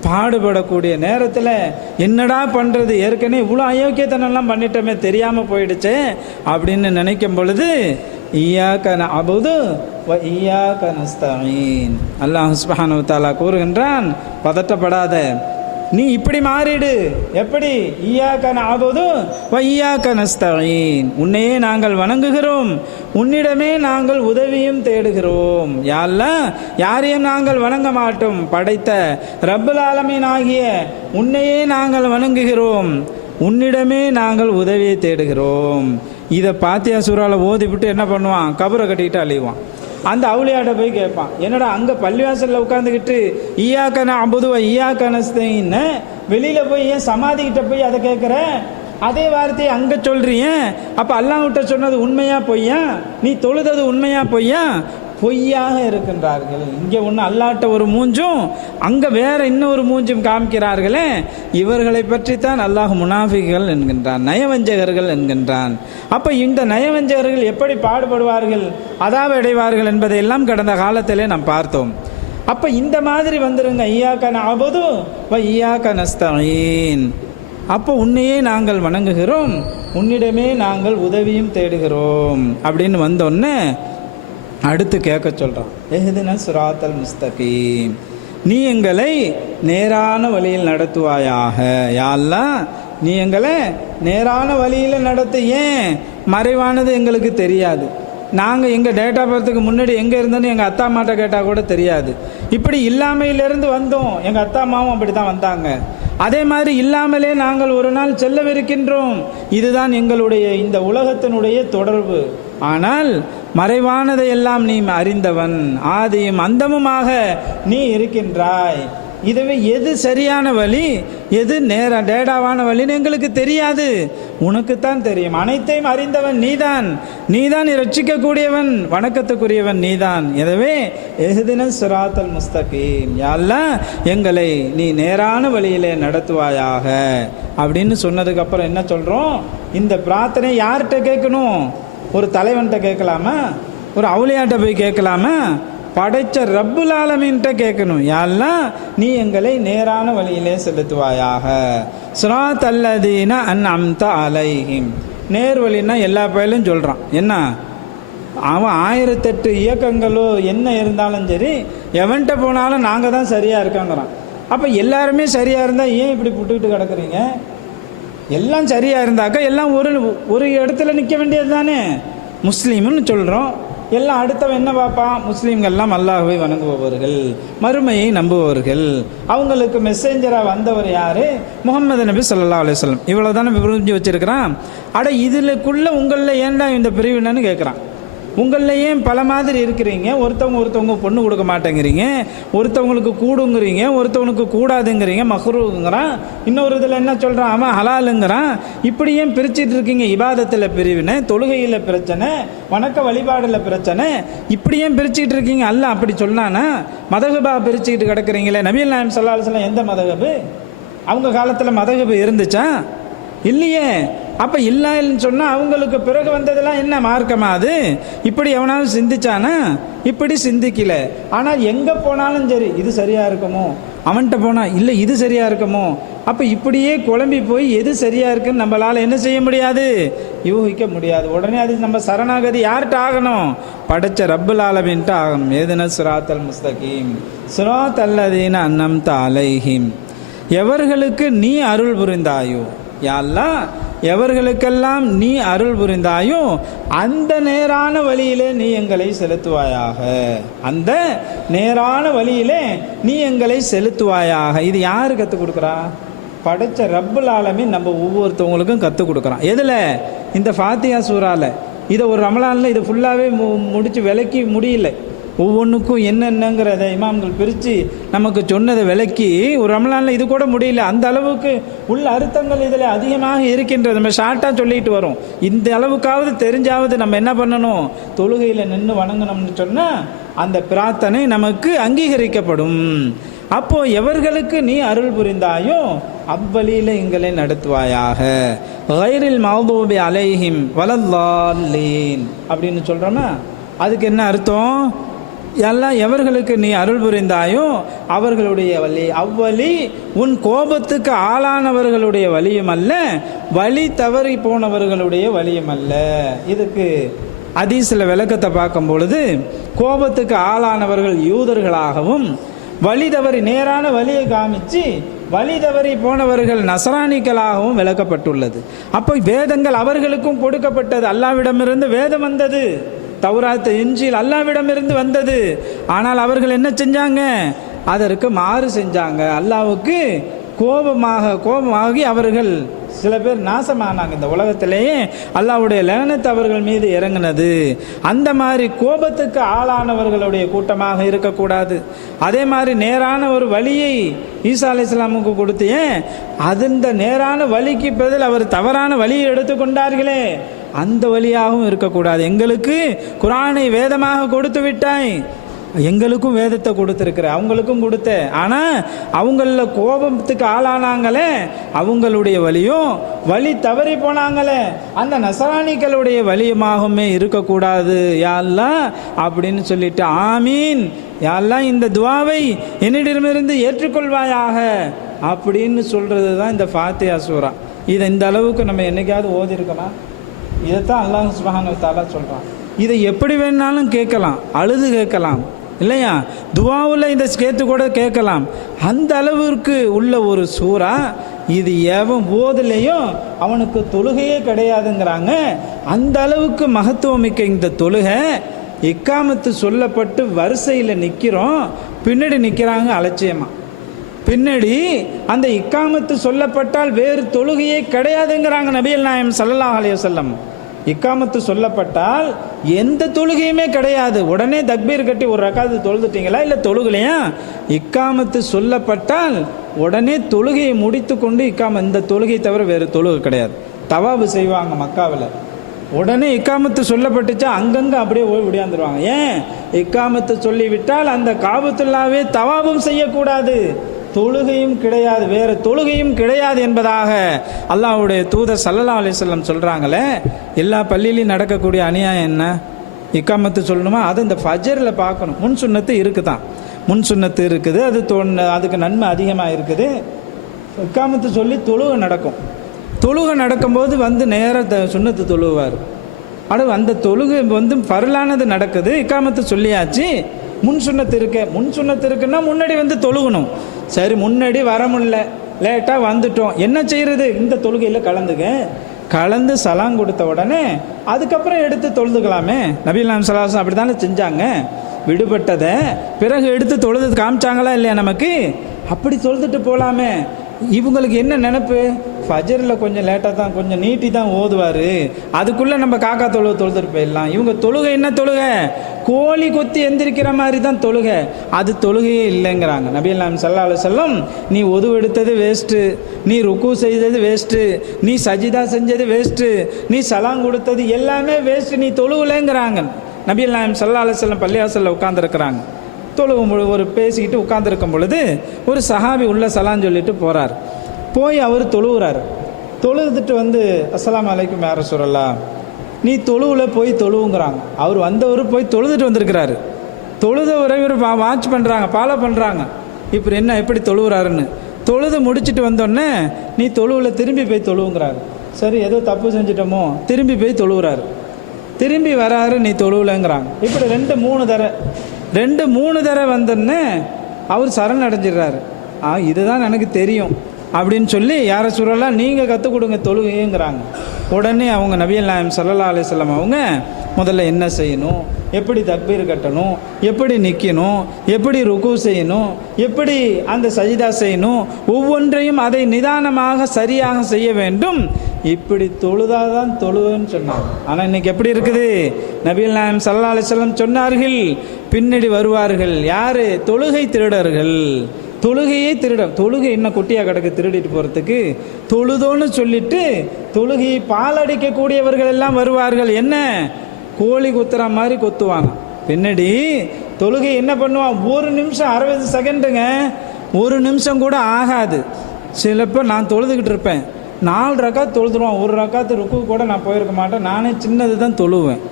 பாடுபடக்கூடிய நேரத்தில் என்னடா பண்ணுறது, ஏற்கனவே இவ்வளோ அயோக்கியத்தனம்லாம் பண்ணிட்டோமே, தெரியாமல் போயிடுச்சே அப்படின்னு நினைக்கும் பொழுது, இய்யாக நஅபுது வ இய்யாக நஸ்தஈன், அல்லாஹ் சுப்ஹானஹு வ தஆலா கூறுகின்றான், பதட்டப்படாத, நீ இப்படி மாறிடு. எப்படி? இய்யாக நஅபுது வ இய்யாக நஸ்தஈன், உன்னையே நாங்கள் வணங்குகிறோம், உன்னிடமே நாங்கள் உதவியும் தேடுகிறோம். யா அல்லாஹ், யாரையும் நாங்கள் வணங்க மாட்டோம், படைத்த ரப்புல் ஆலமீன் ஆகிய உன்னையே நாங்கள் வணங்குகிறோம், உன்னிடமே நாங்கள் உதவியை தேடுகிறோம். இதை பாத்தியா சூறாவில் ஓதிவிட்டு என்ன பண்ணுவான்? கபரை கட்டிக்கிட்டு அழிவான். அந்த அவுளியாட்ட போய் கேட்பான், என்னடா அங்கே பள்ளிவாசலில் உட்காந்துக்கிட்டு ஈயாக்க நஅபுது வ ஈயாக்க நஸ்தஈன்னு வெளியில் போய் ஏன் சமாதிக்கிட்ட போய் அதை கேட்குற? அதே வார்த்தையை அங்கே சொல்கிறீங்க. அப்போ அல்லாஹ்கிட்ட சொன்னது உண்மையா பொய்யா? நீ தொழுதது உண்மையா பொய்யா? பொய்யாக இருக்கின்றார்கள். இங்கே ஒன்று அல்லாஹ்ட்ட ஒரு மூஞ்சும், அங்கே வேற இன்னொரு மூஞ்சும் காமிக்கிறார்களே. இவர்களை பற்றித்தான் அல்லாஹ் முனாஃபிகள் என்கின்றான், நயவஞ்சகர்கள் என்கின்றான். அப்போ இந்த நயவஞ்சகர்கள் எப்படி பாடுபடுவார்கள், அதாவது அடைவார்கள் என்பதையெல்லாம் கடந்த காலத்திலே நாம் பார்த்தோம். அப்போ இந்த மாதிரி வந்துருங்க, இய்யாக நஅபுது வ இய்யாக நஸ்தஈன், அப்போ உன்னையே நாங்கள் வணங்குகிறோம், உன்னிடமே நாங்கள் உதவியும் தேடுகிறோம் அப்படின்னு வந்தோன்னே அடுத்து கேட்க சொல்கிறான், எஹ்தின சிராத்தல் முஸ்தகீம், நீ எங்களை நேரான வழியில் நடத்துவாயாக. யா அல்லாஹ், நீ எங்களை நேரான வழியில் நடத்து. ஏன்? மறைவானது எங்களுக்கு தெரியாது. நாங்கள் எங்கள் டேட் ஆஃப் பர்த்துக்கு முன்னாடி எங்கே இருந்தோன்னு எங்கள் அத்தா அம்மாட்ட கேட்டால் கூட தெரியாது. இப்படி இல்லாமையிலேருந்து வந்தோம், எங்கள் அத்தா அம்மாவும் அப்படி தான் வந்தாங்க. அதே மாதிரி இல்லாமலே நாங்கள் ஒரு நாள் செல்லவிருக்கின்றோம். இதுதான் எங்களுடைய இந்த உலகத்தினுடைய தொடர்பு. ஆனால் மறைவானதை எல்லாம் நீ அறிந்தவன், ஆதியும் அந்தமுமாக நீ இருக்கின்றாய். இதுவே எது சரியான வழி, எது டேடாவான வழின்னு எங்களுக்கு தெரியாது, உனக்குத்தான் தெரியும். அனைத்தையும் அறிந்தவன் நீதான், நீதான் ரட்சிக்கக்கூடியவன், வணக்கத்துக்குரியவன் நீதான். எனவே எஹ்தின சிராத்தல் முஸ்தகீம், யா அல்லாஹ், எங்களை நீ நேரான வழியிலே நடத்துவாயாக அப்படின்னு சொன்னதுக்கப்புறம் என்ன சொல்கிறோம்? இந்த பிரார்த்தனை யார்கிட்ட கேட்கணும்? ஒரு தலைவன்கிட்ட கேட்கலாமா? ஒரு அவுளியாட்ட போய் கேட்கலாமா? படைச்ச ரப்புல் ஆலமீன்கிட்ட கேட்கணும். யா அல்லாஹ், நீ எங்களை நேரான வழியிலே செலுத்துவாயாக. சிராத் அல்லதீன அன்அம்த அலைஹிம், நேர் வழின்னா எல்லா பயிலும் சொல்கிறான். என்ன? அவன் 1008 இயக்கங்களோ என்ன இருந்தாலும் சரி, எவன்கிட்ட போனாலும் நாங்கள் தான் சரியாக இருக்காங்கிறான். அப்போ எல்லாருமே சரியாக இருந்தால் ஏன் இப்படி புட்டுக்கிட்டு கிடக்குறீங்க? எல்லாம் சரியாக இருந்தாக்கா எல்லாம் ஒரு இடத்துல நிற்க வேண்டியது தானே. முஸ்லீம்னு சொல்கிறோம், எல்லாம் அடுத்தவன் என்ன பார்ப்பான்? முஸ்லீம்கள்லாம் அல்லாஹ்வை வணங்குபவர்கள், மறுமையை நம்புபவர்கள், அவங்களுக்கு மெசேஞ்சராக வந்தவர் யார்? முஹம்மது நபி ஸல்லல்லாஹு அலைஹி வஸல்லம். இவ்வளோ தானே புரிஞ்சு வச்சுருக்கிறான். அட இதுலக்குள்ளே உங்களில் ஏன்டா இந்த பிரிவினன்னு கேட்குறான். உங்களில் ஏன் பல மாதிரி இருக்கிறீங்க, ஒருத்தவங்க பொண்ணு கொடுக்க மாட்டேங்கிறீங்க, ஒருத்தவங்களுக்கு கூடுங்கிறீங்க, ஒருத்தவனுக்கு கூடாதுங்கிறீங்க, மக்ரூங்கிறான், இன்னொரு இதில் என்ன சொல்கிறான் அவன் ஹலாலுங்கிறான். இப்படி ஏன் பிரிச்சுட்டு இருக்கீங்க? இபாதத்தில் பிரிவினை, தொழுகையில் பிரச்சனை, வணக்க வழிபாடில் பிரச்சனை, இப்படி ஏன் பிரிச்சுக்கிட்டு இருக்கீங்க? அல்லாஹ் அப்படி சொன்னானா? மதகபா பிரிச்சுக்கிட்டு கிடக்குறீங்களே. நபிகள் நாயகம் ஸல்லல்லாஹு அலைஹி வஸல்லம் எந்த மதகபு? அவங்க காலத்தில் மதகபு இருந்துச்சா? இல்லையே. அப்போ இல்லைன்னு சொன்னால் அவங்களுக்கு பிறகு வந்ததெல்லாம் என்ன மார்க்கமா அது? இப்படி எவனாலும் சிந்திச்சானா? இப்படி சிந்திக்கல. ஆனால் எங்கே போனாலும் சரி இது சரியாக இருக்குமோ, அவன்கிட்ட போனால் இல்லை இது சரியாக இருக்குமோ, அப்போ இப்படியே குழம்பி போய் எது சரியாக இருக்குன்னு நம்மளால் என்ன செய்ய முடியாது, யூகிக்க முடியாது. உடனே அது நம்ம சரணாகதி யார்கிட்ட ஆகணும்? படைச்ச ரப்புல் ஆலமீன்ட்ட ஆகணும். ஏதுன சிராத்தல் முஸ்தகீம் சிராத் அல்லதீன அன்அம்த அலைஹிம், எவர்களுக்கு நீ அருள் புரிந்தாயோ, யா அல்லாஹ் எவர்களுக்கெல்லாம் நீ அருள் புரிந்தாயோ அந்த நேரான வழியிலே நீ எங்களை செலுத்துவாயாக, அந்த நேரான வழியிலே நீ எங்களை செலுத்துவாயாக. இது யாரு கற்றுக் கொடுக்குறா? படைச்ச ரப்புல் ஆலமீன் நம்ம ஒவ்வொருத்தவங்களுக்கும் கற்றுக் கொடுக்குறான். எதில்? இந்த ஃபாத்தியா சூறால. இதை ஒரு ரமலானில் இதை ஃபுல்லாகவே முடித்து விளக்கி முடியல. ஒவ்வொன்றுக்கும் என்னென்னங்கிறத இமாம்கள் பிரித்து நமக்கு சொன்னதை விளக்கி ஒரு ரமலானில் இது கூட முடியல. அந்த அளவுக்கு உள்ள அர்த்தங்கள் இதில் அதிகமாக இருக்கின்றது. நம்ம ஷார்ட்டாக சொல்லிட்டு வரோம். இந்த அளவுக்காவது தெரிஞ்சாவது நம்ம என்ன பண்ணணும்? தொழுகையில் நின்று வணங்கணும்னு சொன்னால் அந்த பிரார்த்தனை நமக்கு அங்கீகரிக்கப்படும். அப்போ எவர்களுக்கு நீ அருள் புரிந்தாயோ அவ்வழியில் எங்களை நடத்துவாயாக. கைரில் மக்தூபி அலைஹிம் வலல்லாலீன் அப்படின்னு சொல்கிறோமா? அதுக்கு என்ன அர்த்தம்? எல்லாம் எவர்களுக்கு நீ அருள் புரிந்தாயோ அவர்களுடைய வழி, அவ்வழி உன் கோபத்துக்கு ஆளானவர்களுடைய வழியும் அல்ல, வழி தவறி போனவர்களுடைய வழியும் அல்ல. இதுக்கு ஹதீஸில் விளக்கத்தை பார்க்கும் பொழுது கோபத்துக்கு ஆளானவர்கள் யூதர்களாகவும், வழி தவறி நேரான வழியை காமிச்சு வழி தவறி போனவர்கள் நசரானிகளாகவும் விளக்கப்பட்டுள்ளது. அப்போ வேதங்கள் அவர்களுக்கும் கொடுக்கப்பட்டது. அல்லாஹ்விடமிருந்து வேதம் வந்தது, தௌராத் இன்ஜீல் அல்லாஹ்விடமிருந்து வந்தது. ஆனால் அவர்கள் என்ன செஞ்சாங்க? அதற்கு மாறு செஞ்சாங்க. அல்லாஹ்வுக்கு கோபமாகி அவர்கள் சில பேர் நாசமானாங்க. இந்த உலகத்திலேயே அல்லாஹ்வுடைய லஅனத் அவர்கள் மீது இறங்கினது. அந்த மாதிரி கோபத்துக்கு ஆளானவர்களுடைய கூட்டமாக இருக்கக்கூடாது. அதே மாதிரி நேரான ஒரு வழியை ஈசா அலைஹிஸ்ஸலாமுக்கு கொடுத்தே, அந்த நேரான வழிக்கு பதில் அவர் தவறான வழியை எடுத்துக்கொண்டார்களே, அந்த வழியாகவும் இருக்கக்கூடாது. எங்களுக்கு குர்ஆனை வேதமாக கொடுத்து விட்டாய், எங்களுக்கும் வேதத்தை கொடுத்துருக்குற, அவங்களுக்கும் கொடுத்த, ஆனால் அவங்கள கோபத்துக்கு ஆளானாங்களே அவங்களுடைய வழியும், வழி தவறி போனாங்களே அந்த நசரானிகளுடைய வழியுமாகவுமே இருக்கக்கூடாது யா அல்லாஹ் அப்படின்னு சொல்லிட்டு, ஆமீன் யா அல்லாஹ் இந்த துவாவை என்னிடமிருந்து ஏற்றுக்கொள்வாயாக அப்படின்னு சொல்கிறது தான் இந்த ஃபாத்தியா சூரா. இதை இந்த அளவுக்கு நம்ம என்னைக்காவது ஓதிருக்கோமா? இதைத்தான் அல்லாஹ் சுப்ஹானஹு வ தஆலா சொல்கிறான். இதை எப்படி வேணாலும் கேட்கலாம், அழுது கேட்கலாம் இல்லையா, துவாவில் இந்த கேத்து கூட கேட்கலாம். அந்த அளவிற்கு உள்ள ஒரு சூறா இது. எவன் போதிலையும் அவனுக்கு தொழுகையே கிடையாதுங்கிறாங்க. அந்த அளவுக்கு மகத்துவமிக்க இந்த தொழுகை இக்காமத்து சொல்லப்பட்டு வரிசையில் நிற்கிறோம், பின்னாடி நிற்கிறாங்க அலட்சியமாக. பின்னாடி அந்த இக்காமத்து சொல்லப்பட்டால் வேறு தொழுகையே கிடையாதுங்கிறாங்க நபிகள் நாயகம் ஸல்லல்லாஹு அலைஹி வஸல்லம். இக்காமத்து சொல்லப்பட்டால் எந்த தொழுகையுமே கிடையாது. உடனே தக்பீர் கட்டி ஒரு ரக்காத்து தொழுதுட்டீங்களா, இல்லை தொழுகலையா? இக்காமத்து சொல்லப்பட்டால் உடனே தொழுகையை முடித்து கொண்டு இந்த தொழுகை தவிர வேறு தொழுகை கிடையாது. தவாபு செய்வாங்க மக்காவில். உடனே இக்காமத்து சொல்லப்பட்டுச்சா அங்கங்கே அப்படியே ஓய் விடியாந்துருவாங்க. ஏன்? இக்காமத்து சொல்லிவிட்டால் அந்த காபத்துல்லாவே தவாபும் செய்யக்கூடாது, தொழுகையும் கிடையாது, வேறு தொழுகையும் கிடையாது என்பதாக அல்லாஹ்வுடைய தூதர் ஸல்லல்லாஹு அலைஹி வஸல்லம் சொல்கிறாங்களே. எல்லா பள்ளியிலையும் நடக்கக்கூடிய அநியாயம் என்ன? இக்காமத்து சொல்லணுமா? அது இந்த ஃபஜ்ரில் பார்க்கணும். முன் சுன்னத்து இருக்குது தான், முன் சுன்னத்து இருக்குது, அது அதுக்கு நன்மை அதிகமாக இருக்குது. இக்காமத்து சொல்லி தொழுகை நடக்கும். தொழுகை நடக்கும்போது நேராக சுன்னத்து தொழுவார். அந்த தொழுகை பரலானது நடக்குது, இக்காமத்து சொல்லியாச்சு, முன் சுன்னத்து இருக்கு. முன் சுன்னத்து இருக்குன்னா முன்னாடி தொழுகணும். சரி, முன்னாடி வர முடியல, லேட்டாக வந்துட்டோம், என்ன செய்கிறது? இந்த தொழுகையில் கலந்து சலாம் கொடுத்த உடனே அதுக்கப்புறம் எடுத்து தொழுதுக்கலாமே. நபிகள் நாயகம் ஸல்லல்லாஹு அலைஹி வஸல்லம் அப்படி தானே செஞ்சாங்க. விடுபட்டதை பிறகு எடுத்து தொழுது காமிச்சாங்களா இல்லையா நமக்கு? அப்படி தொழுதுட்டு போகலாமே. இவங்களுக்கு என்ன நினைப்பு? ஃபஜரில் கொஞ்சம் லேட்டாக தான் கொஞ்சம் நீட்டி தான் ஓதுவார், அதுக்குள்ளே நம்ம காக்கா தொழுதுட்டு போயிடலாம். இவங்க தொழுகை என்ன தொழுகை? கோழி கொத்தி எந்திரிக்கிற மாதிரி தான் தொழுகை. அது தொழுகையே இல்லைங்கிறாங்க. நபிகள் நாயகம் ஸல்லல்லாஹு அலைஹி வஸல்லம், நீ ஒது எடுத்தது வேஸ்ட்டு, நீ ருக்கு செய்தது வேஸ்ட்டு, நீ சஜிதா செஞ்சது வேஸ்ட்டு, நீ சலாம் கொடுத்தது எல்லாமே வேஸ்ட்டு, நீ தொழுகலைங்கிறாங்க. நபிகள் நாயகம் ஸல்லல்லாஹு அலைஹி வஸல்லம் பள்ளிவாசலில் உட்காந்துருக்கிறாங்க. தொழுகும் பொழுது ஒரு பேசிக்கிட்டு உட்காந்துருக்கும் பொழுது ஒரு சஹாபி உள்ள சலான் சொல்லிட்டு போகிறார். போய் அவர் தொழுகிறார். தொழுதுட்டு வந்து அஸ்ஸலாமு அலைக்கும் யா ரசூலல்லாஹ், நீ தொழுவில் போய் தொழுவுங்கிறாங்க. அவர் வந்தவர் போய் தொழுதுட்டு வந்திருக்கிறாரு. தொழுதவரை இவர் வாட்ச் பண்ணுறாங்க, ஃபாலோ பண்ணுறாங்க. இப்போ என்ன எப்படி தொழுகிறாருன்னு. தொழுது முடிச்சுட்டு வந்தோடனே நீ தொழுவில் திரும்பி போய் தொழுவுங்கிறாரு. சரி, ஏதோ தப்பு செஞ்சிட்டோமோ, திரும்பி போய் தொழுகிறாரு. திரும்பி வராரு, நீ தொழுவலைங்கிறாங்க. இப்படி 2-3 தடவை வந்தோடனே அவர் சரண் அடைஞ்சிடுறாரு. இதுதான் எனக்கு தெரியும் அப்படின்னு சொல்லி, யா ரசூலல்லாஹ் நீங்கள் கற்றுக் கொடுங்க தொழுகைங்கிறாங்க. உடனே அவங்க நபிகள் நாயகம் ஸல்லல்லாஹு அலைஹி வஸல்லம் அவங்க முதல்ல என்ன செய்யணும், எப்படி தக்பீர் கட்டணும், எப்படி நிற்கணும், எப்படி ருக்கு செய்யணும், எப்படி அந்த சஜிதா செய்யணும், ஒவ்வொன்றையும் அதை நிதானமாக சரியாக செய்ய வேண்டும். இப்படி தொழுதாதான் தொழுவேன்னு சொன்னாங்க. ஆனால் இன்னைக்கு எப்படி இருக்குது? நபிகள் நாயகம் ஸல்லல்லாஹு அலைஹி வஸல்லம் சொன்னார்கள், பின்னாடி வருவார்கள் யாரு? தொழுகை திருடர்கள். தொழுகையே தொழுகை என்ன குட்டியாக கிடக்கு திருடிட்டு போகிறதுக்கு? தொழுதோன்னு சொல்லிட்டு தொழுகையை பாலடிக்கக்கூடியவர்கள் எல்லாம் வருவார்கள். என்ன? கோழி குத்துற மாதிரி கொத்துவாங்க. பின்னாடி தொழுகை என்ன பண்ணுவான்? 1 நிமிஷம் 60 செகண்டுங்க, 1 நிமிஷம் கூட ஆகாது. சிலப்போ நான் தொழுதுகிட்டு இருப்பேன், 4 ரக்காத் தொழுதுருவான், 1 ரக்காத்து ருக்கு கூட நான் போயிருக்க மாட்டேன், நானே சின்னது தான் தொழுவேன்.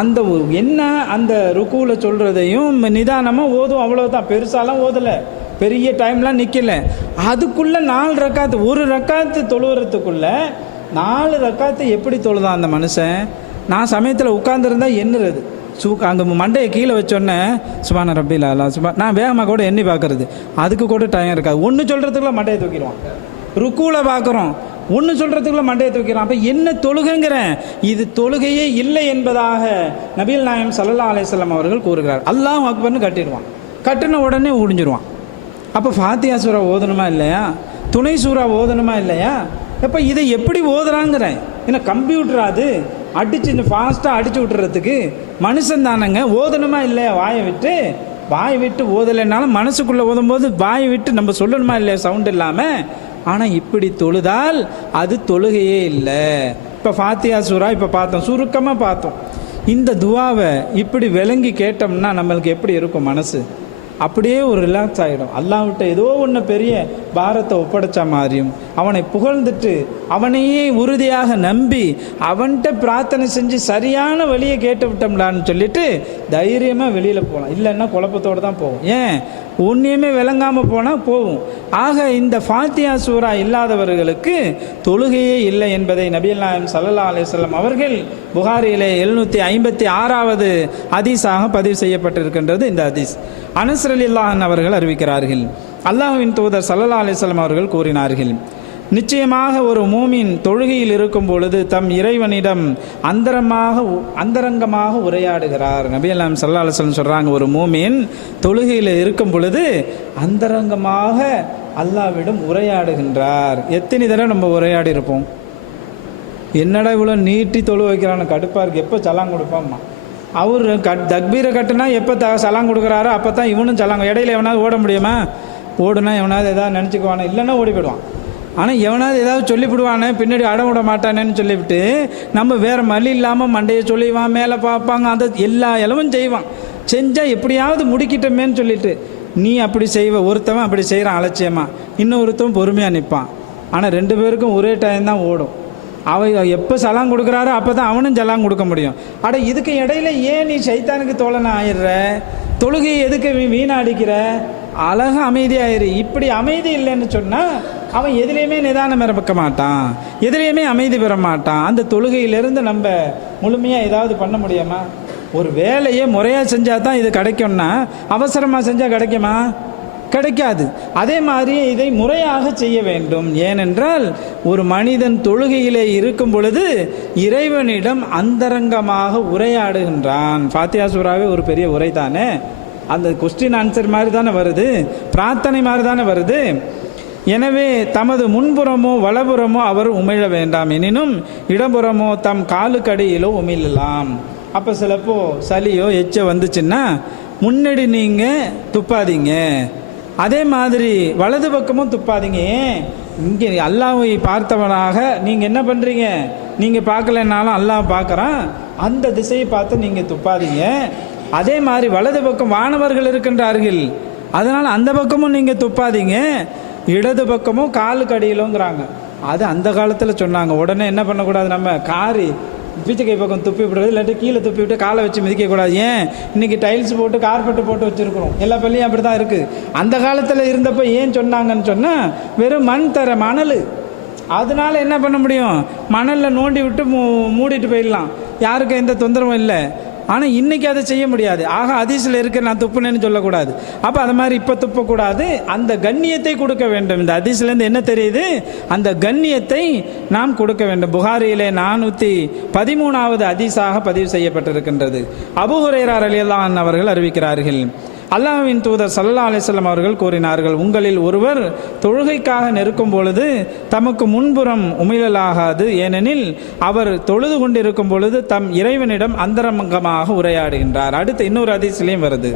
அந்த என்ன அந்த ருக்குவில் சொல்கிறதையும் நிதானமாக ஓதும், அவ்வளோதான். பெருசாலாம் ஓதலை, பெரிய டைம்லாம் நிற்கல. அதுக்குள்ளே 4 ரக்காத்து, 1 ரக்காத்து தொழுவுறதுக்குள்ள 4 ரக்காத்து எப்படி தொழுதான் அந்த மனுஷன்? நான் சமயத்தில் உட்காந்துருந்தா எண்ணுறது, அங்கே மண்டையை கீழே வச்சோன்னே சுபான ரப்பில் அலா நான் வேகமாக கூட எண்ணி பார்க்கறது, அதுக்கு கூட டைம் இருக்காது. ஒன்று சொல்கிறதுக்குள்ள மண்டையை தூக்கிடுவான். ருக்குவில் பார்க்குறோம், ஒன்று சொல்கிறதுக்குள்ள மண்டையை தூக்கிறான். அப்போ என்ன தொழுகைங்கிறேன்? இது தொழுகையே இல்லை என்பதாக நபிகள் நாயகம் ஸல்லல்லாஹு அலைஹி வஸல்லம் அவர்கள் கூறுகிறார். அல்லாஹ் அக்பர்னு கட்டிடுவான், கட்டின உடனே ஒழிஞ்சிடுவான். அப்போ ஃபாத்தியா சூரா ஓதணுமா இல்லையா? துணை சூறா ஓதணுமா இல்லையா? அப்போ இதை எப்படி ஓதுறாங்கிறேன்? ஏன்னா கம்ப்யூட்டர் அது அடிச்சு ஃபாஸ்ட்டாக அடிச்சு விட்டுறதுக்கு மனுஷன் தானேங்க. ஓதணுமா இல்லையா? வாயை விட்டு ஓதலைன்னாலும் மனசுக்குள்ளே ஓதும்போது வாயை விட்டு நம்ம சொல்லணுமா இல்லையா சவுண்ட் இல்லாமல்? ஆனால் இப்படி தொழுதால் அது தொழுகையே இல்லை. இப்போ ஃபாத்தியா சூரா இப்போ பார்த்தோம், சுருக்கமாக பார்த்தோம். இந்த துவாவை இப்படி விளங்கி கேட்டோம்னா நம்மளுக்கு எப்படி இருக்கும் மனசு? அப்படியே ஒரு ரிலாக்ஸ் ஆகிடும். அல்லாஹ்விட்ட ஏதோ ஒன்று பெரிய பாரத்தை ஒப்படைச்ச மாதிரியும், அவனை புகழ்ந்துட்டு அவனையே உறுதியாக நம்பி அவன்கிட்ட பிரார்த்தனை செஞ்சு சரியான வழியை கேட்டு விட்டோம்லான்னு சொல்லிட்டு தைரியமாக வெளியில் போகலாம். இல்லைன்னா குழப்பத்தோடு தான் போகும். ஏன்? ஒன்றையுமே விளங்காமல் போனால் போகும். ஆக இந்த ஃபாத்தியா சூரா இல்லாதவர்களுக்கு தொழுகையே இல்லை என்பதை நபிகள் நாயகம் ஸல்லல்லாஹு அலைஹி வஸல்லம் அவர்கள் புகாரியிலே 756வது ஹதீஸாக பதிவு செய்யப்பட்டிருக்கின்றது. இந்த ஹதீஸ் அனஸ் ரலியல்லாஹு அன்ஹு அவர்கள் அறிவிக்கிறார்கள். அல்லாஹ்வின் தூதர் ஸல்லல்லாஹு அலைஹி வஸல்லம் அவர்கள் கூறினார்கள், நிச்சயமாக ஒரு மூமின் தொழுகையில் இருக்கும் பொழுது தம் இறைவனிடம் அந்தரங்கமாக உரையாடுகிறார். நபிகள் நாயகம் ஸல்லல்லாஹு அலைஹி வஸல்லம் சொல்கிறாங்க, ஒரு மூமின் தொழுகையில் இருக்கும் பொழுது அந்தரங்கமாக அல்லாஹ்விடம் உரையாடுகின்றார். எத்தனை தடவை நம்ம உரையாடி இருப்போம்? என்னடா இவ்வளோ நீட்டி தொழு வைக்கிறான்னு கடுப்பாக இருக்குது, எப்போ சலான் கொடுப்பாம்மா? அவர் தக்பீரை கட்டுனா எப்போ சலான் கொடுக்குறாரோ அப்போ தான் இவனும் சலாங்க. இடையில எவனாவது ஓட முடியுமா? ஓடுனா எவனாவது எதாவது நினச்சிக்குவானே, இல்லைன்னா ஓடி போயிடுவான். ஆனால் எவனாவது ஏதாவது சொல்லிவிடுவானே, பின்னாடி அடம் விட மாட்டானேன்னு சொல்லிவிட்டு நம்ம வேறு மல்லி இல்லாமல் மண்டையை சொல்லிவான், மேலே பார்ப்பாங்க, அதை எல்லா இளவும் செய்வான். செஞ்சால் எப்படியாவது முடிக்கிட்டோமேன்னு சொல்லிட்டு நீ அப்படி செய்வ. ஒருத்தவன் அப்படி செய்கிறான் அலட்சியமாக, இன்னொருத்தவன் பொறுமையாக நிற்பான். ஆனால் 2 பேருக்கும் ஒரே டைம் தான் ஓடும். அவன் எப்போ சலான் கொடுக்குறாரோ அப்போ தான் அவனும் சலான் கொடுக்க முடியும். அட இதுக்கு இடையில ஏன் நீ சைத்தானுக்கு தோழனை ஆயிடுற? தொழுகையை எதுக்கு வீணாடிக்கிற? அழகாக அமைதியாயிரு. இப்படி அமைதி இல்லைன்னு சொன்னால் அவன் எதுலேயுமே நிதானம் பெற மாட்டான், எதுலேயுமே அமைதி பெற மாட்டான். அந்த தொழுகையிலேருந்து நம்ம முழுமையாக ஏதாவது பண்ண முடியுமா? ஒரு வேலையை முறையாக செஞ்சால் தான் இது கிடைக்கும்னா அவசரமாக செஞ்சால் கிடைக்குமா? கிடைக்காது. அதே மாதிரி இதை முறையாக செய்ய வேண்டும். ஏனென்றால் ஒரு மனிதன் தொழுகையிலே இருக்கும் பொழுது இறைவனிடம் அந்தரங்கமாக உரையாடுகின்றான். ஃபாத்தியா சூராவே ஒரு பெரிய உரை தானே, அந்த கொஸ்டின் ஆன்சர் மாதிரி தானே வருது, பிரார்த்தனை மாதிரி தானே வருது. எனவே தமது முன்புறமோ வலப்புறமோ அவர் உமிழ வேண்டாம், எனினும் இடப்புறமோ தம் காலுக்கடியிலோ உமிழலாம். அப்போ சிலப்போ சளியோ எச்ச வந்துச்சுன்னா முன்னாடி நீங்கள் துப்பாதீங்க, அதே மாதிரி வலது பக்கமும் துப்பாதீங்க. ஏன் இங்கே அல்லாஹ்வை பார்த்தவனாக நீங்கள் என்ன பண்ணுறீங்க, நீங்கள் பார்க்கலனாலும் அல்லாஹ் பார்க்குறான், அந்த திசையை பார்த்து நீங்கள் துப்பாதீங்க. அதே மாதிரி வலது பக்கம் வானவர்கள் இருக்கின்றார்கள், அதனால் அந்த பக்கமும் நீங்கள் துப்பாதீங்க, இடது பக்கமும் காலுக்கு அடியிலோங்கிறாங்க. அது அந்த காலத்தில் சொன்னாங்க. உடனே என்ன பண்ணக்கூடாது, நம்ம காரி பீச்சக்கை பக்கம் துப்பி விடுறது, இல்லாட்டி கீழே துப்பி விட்டு காலை வச்சு மிதிக்கக்கூடாது. ஏன் இன்றைக்கி டைல்ஸ் போட்டு கார்பெட்டு போட்டு வச்சுருக்குறோம், எல்லா பள்ளியும் அப்படி தான் இருக்குது. அந்த காலத்தில் இருந்தப்போ ஏன் சொன்னாங்கன்னு சொன்னால் வெறும் மண் தர மணல், அதனால் என்ன பண்ண முடியும், மணலில் நோண்டி விட்டு மூடிட்டு போயிடலாம், யாருக்கும் எந்த தொந்தரவும் இல்லை. ஆனால் இன்றைக்கி அதை செய்ய முடியாது. ஆக ஹதீஸில் இருக்க நான் துப்புனேன்னு சொல்லக்கூடாது. அப்போ அது மாதிரி இப்போ துப்பக்கூடாது, அந்த கண்ணியத்தை கொடுக்க வேண்டும். இந்த ஹதீஸ்லேருந்து என்ன தெரியுது, அந்த கண்ணியத்தை நாம் கொடுக்க வேண்டும். புகாரியிலே 413வது ஹதீஸாக பதிவு செய்யப்பட்டிருக்கின்றது. அபூ ஹுரைரா ரலியல்லாஹு அன்ஹு அவர்கள் அறிவிக்கிறார்கள், அல்லாஹ்வின் தூதர் ஸல்லல்லாஹு அலைஹி வஸல்லம் அவர்கள் கூறினார்கள், உங்களில் ஒருவர் தொழுகைக்காக நெருக்கும் பொழுது தமக்கு முன்புறம் உமிழலாகாது, ஏனெனில் அவர் தொழுது கொண்டிருக்கும் பொழுது தம் இறைவனிடம் அந்தரங்கமாக உரையாடுகின்றார். அடுத்து இன்னொரு ஹதீஸ்லையும் வருது,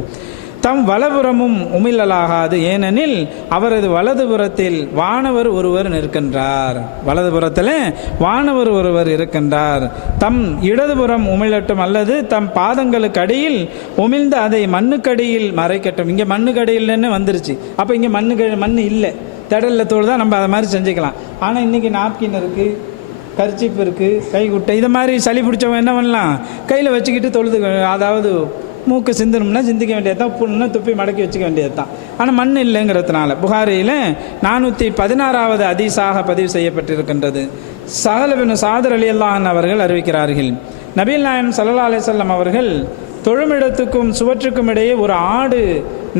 தம் வலப்புறமும் உமிழலாகாது, ஏனெனில் அவரது வலதுபுறத்தில் வானவர் ஒருவர் நிற்கின்றார். வலதுபுறத்தில் வானவர் ஒருவர் இருக்கின்றார். தம் இடதுபுறம் உமிழட்டும், அல்லது தம் பாதங்களுக்கு அடியில் உமிழ்ந்து அதை மண்ணுக்கடியில் மறைக்கட்டும். இங்கே மண்ணுக்கடியில்னு வந்துருச்சு, அப்போ இங்கே மண் இல்லை, திடலில் தோடு தான் நம்ம அதை மாதிரி செஞ்சுக்கலாம். ஆனால் இன்றைக்கி நாப்கின் இருக்குது, கர்ச்சிப் இருக்குது, கைக்குட்டை, இதை மாதிரி சளி பிடிச்சவங்க என்ன பண்ணலாம், கையில் வச்சுக்கிட்டு தொழுது, அதாவது மூக்கு சிந்தணும்னா சிந்திக்க வேண்டியது தான், புண்ணுன்னா துப்பி மடக்கி வச்சுக்க வேண்டியது தான். ஆனால் மண் இல்லைங்கிறதுனால புகாரியில் 416வது ஹதீஸாக பதிவு செய்யப்பட்டிருக்கின்றது. சஹல் பின் சாத் ரலியல்லாஹு அன்ஹு அவர்கள் அறிவிக்கிறார்கள், நபிகள் நாயகம் ஸல்லல்லாஹு அலைஹி வஸல்லம் அவர்கள் தொழுமிடத்துக்கும் சுவற்றுக்கும் இடையே ஒரு ஆடு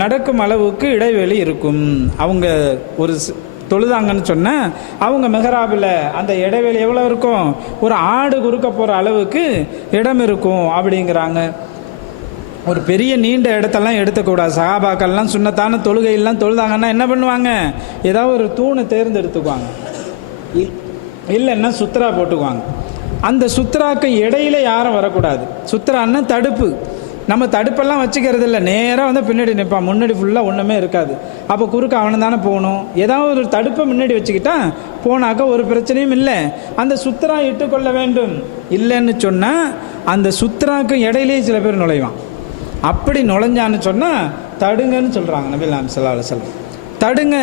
நடக்கும் அளவுக்கு இடைவெளி இருக்கும். அவங்க ஒரு தொழுதாங்கன்னு சொன்னால் அவங்க மெஹராபில் அந்த இடைவெளி எவ்வளோ இருக்கும், ஒரு ஆடு குறுக்க போகிற அளவுக்கு இடம் இருக்கும் அப்படிங்கிறாங்க. ஒரு பெரிய நீண்ட இடத்தெல்லாம் எடுத்துக்கூடாது. சஹாபாக்கள்லாம் சுன்னத்தான தொழுகையெல்லாம் தொழுதாங்கன்னா என்ன பண்ணுவாங்க, ஏதாவது ஒரு தூணை தேர்ந்தெடுத்துக்குவாங்க, இல்லைன்னா சுத்ரா போட்டுக்குவாங்க. அந்த சுத்ராக்கு இடையில யாரும் வரக்கூடாது. சுத்ரான்னா தடுப்பு, நம்ம தடுப்பெல்லாம் வச்சுக்கிறது இல்லை, நேராக வந்து பின்னாடி நிற்பான், முன்னாடி ஃபுல்லாக ஒன்றுமே இருக்காது. அப்போ குறுக்க அவனு தானே போகணும், ஏதாவது ஒரு தடுப்பை முன்னாடி வச்சுக்கிட்டா போனாக்கா ஒரு பிரச்சனையும் இல்லை. அந்த சுத்ரா இட்டுக்கொள்ள வேண்டும். இல்லைன்னு சொன்னால் அந்த சுத்ராக்கு இடையிலேயே சில பேர் நுழைவான். அப்படி நுழைஞ்சான்னு சொன்னால் தடுங்கன்னு சொல்கிறாங்க நபிகள் நாயகம் ஸல்லல்லாஹு அலைஹி வஸல்லம். தடுங்க,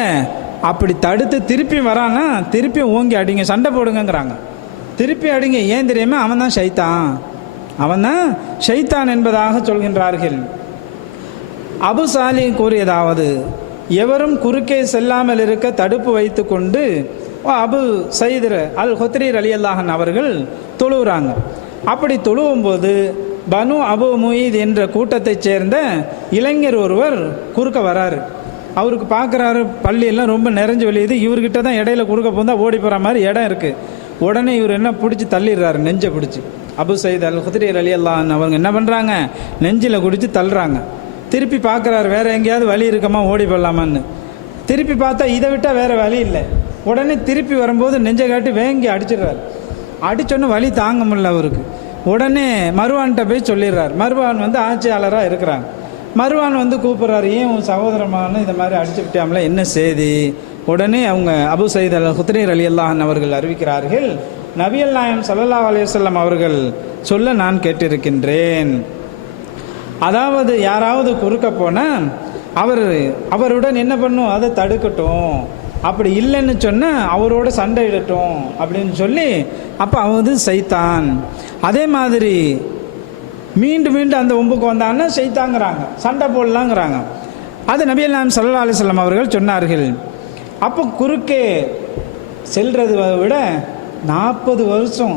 அப்படி தடுத்து திருப்பி வரான்னா திருப்பி ஓங்கி அடிங்க, சண்டை போடுங்கிறாங்க. திருப்பி அடிங்க, ஏன் தெரியுமா, அவன் தான் ஷைத்தான், அவன் தான் ஷைத்தான் என்பதாக சொல்கின்றார்கள். அபு சாலி கூறியதாவது, எவரும் குறுக்கே செல்லாமல் இருக்க தடுப்பு வைத்து கொண்டு அபு சயீத் அல் ஹுத்ரி ரலியல்லாஹு அன்ஹு அவர்கள் தொழுகிறாங்க. அப்படி தொழுவும்போது பனு அபு முயீத் என்ற கூட்டத்தைச் சேர்ந்த இளைஞர் ஒருவர் குறுக்க வராரு. அவருக்கு பார்க்குறாரு, பள்ளியெல்லாம் ரொம்ப நிறைஞ்சு வெளியுது, இவர்கிட்ட தான் இடையில குறுக்க போந்தால் ஓடி போகிற மாதிரி இடம் இருக்குது. உடனே இவர் என்ன பிடிச்சி தள்ளிடுறாரு, நெஞ்சை பிடிச்சி. அபு சயீத் அல் ஹுத்ரி ரலியல்லாஹு அன்ஹு அவங்க என்ன பண்ணுறாங்க, நெஞ்சில் குடித்து தள்ளுறாங்க. திருப்பி பார்க்குறாரு, வேறு எங்கேயாவது வழி இருக்கமா ஓடி போடலாமான்னு. திருப்பி பார்த்தா இதை விட்டால் வேறு வழி இல்லை. உடனே திருப்பி வரும்போது நெஞ்சை காட்டி வேங்கி அடிச்சிடுறாரு. அடித்தோன்னே வழி தாங்க முடியல அவருக்கு. உடனே மருவான்கிட்ட போய் சொல்லிடுறார். மருவான் வந்து ஆட்சியாளராக இருக்கிறாங்க. மருவான் வந்து கூப்பிட்றாரு, ஏன் உன் சகோதரமான இதை மாதிரி அடிச்சு விட்டாமல, என்ன செய்தி? உடனே அவங்க அபு சயீத் அல் ஹுத்ரி ரலியல்லாஹு அன்ஹு அவர்கள் அறிவிக்கிறார்கள், நபிகள் நாயகம் ஸல்லல்லாஹு அலைஹி வஸல்லம் அவர்கள் சொல்ல நான் கேட்டிருக்கின்றேன். அதாவது யாராவது குறுக்க போனால் அவருடன் என்ன பண்ணும், அதை தடுக்கட்டும், அப்படி இல்லைன்னு சொன்னால் அவரோட சண்டை இடட்டும் அப்படின்னு சொல்லி, அப்போ அவன் வந்து சைத்தான். அதே மாதிரி மீண்டும் மீண்டும் அந்த ஒம்புக்கு வந்தான்னா சைத்தாங்கிறாங்க, சண்டை போடலாங்கிறாங்க. அது நபிகள் நாயகம் ஸல்லல்லாஹு அலைஹி வஸல்லம் அவர்கள் சொன்னார்கள். அப்போ குறுக்கே செல்றதை விட 40 வருஷம்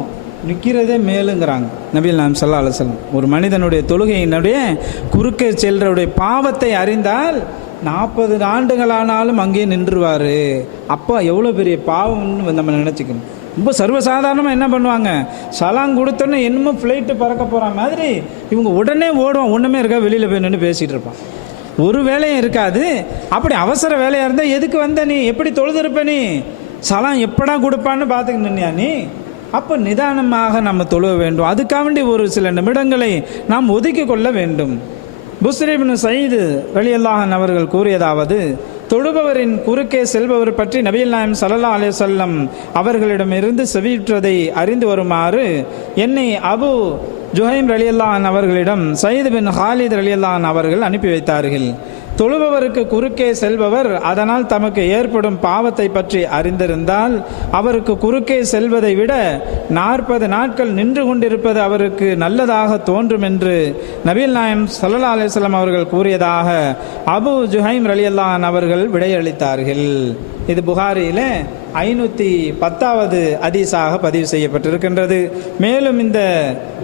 நிற்கிறதே மேலுங்கிறாங்க நபிகள் நாயகம் ஸல்லல்லாஹு அலைஹி வஸல்லம். ஒரு மனிதனுடைய தொழுகையினுடைய குறுக்கே செல்றவுடைய பாவத்தை அறிந்தால் 40 ஆண்டுகளானாலும் அங்கேயே நின்றுவார். அப்போ எவ்வளோ பெரிய பாவம்னு நம்ம நினச்சிக்கணும். ரொம்ப சர்வசாதாரணமாக என்ன பண்ணுவாங்க, சலாங் கொடுத்தோன்னே என்னமோ ஃப்ளைட்டு பறக்க போகிற மாதிரி இவங்க உடனே ஓடுவான், ஒன்றுமே இருக்கா, வெளியில் போய் நின்று பேசிகிட்டு இருப்பான். ஒரு வேலையும் இருக்காது. அப்படி அவசர வேலையாக இருந்தால் எதுக்கு வந்த நீ? எப்படி தொழுதிருப்ப நீ? சலாம் எப்படா கொடுப்பான்னு பார்த்துக்கிட்டு நின்னியா நீ? அப்போ நிதானமாக நம்ம தொழுவ வேண்டும். அதுக்காக வேண்டி ஒரு சில நிமிடங்களை நாம் ஒதுக்கி கொள்ள வேண்டும். புஸ்ரி இப்னு சயீத் ரலியல்லாஹு அன்ஹு அவர்கள் கூறியதாவது, தொழுபவரின் குறுக்கே செல்பவர் பற்றி நபிகள் நாயகம் ஸல்லல்லாஹு அலைஹி வஸல்லம் அவர்களிடமிருந்து செவியுற்றதை அறிந்து வருமாறு என்னை அபு ஜுஹைம் ரலியல்லாஹு அன்ஹு அவர்களிடம் சயீத் பின் ஹாலித் ரலியல்லாஹு அன்ஹு அவர்கள் அனுப்பி வைத்தார்கள். தொழுபவருக்கு குறுக்கே செல்பவர் அதனால் தமக்கு ஏற்படும் பாவத்தை பற்றி அறிந்திருந்தால் அவருக்கு குறுக்கே செல்வதை விட 40 நாட்கள் நின்று கொண்டிருப்பது அவருக்கு நல்லதாக தோன்றும் என்று நபிகள் நாயகம் ஸல்லல்லாஹு அலைஹி வஸல்லம் அவர்கள் கூறியதாக அபு ஜுஹைம் ரலியல்லாஹு அன்ஹு அவர்கள் விடையளித்தார்கள். இது புகாரியில் 510வது ஹதீஸாக பதிவு செய்யப்பட்டிருக்கின்றது. மேலும் இந்த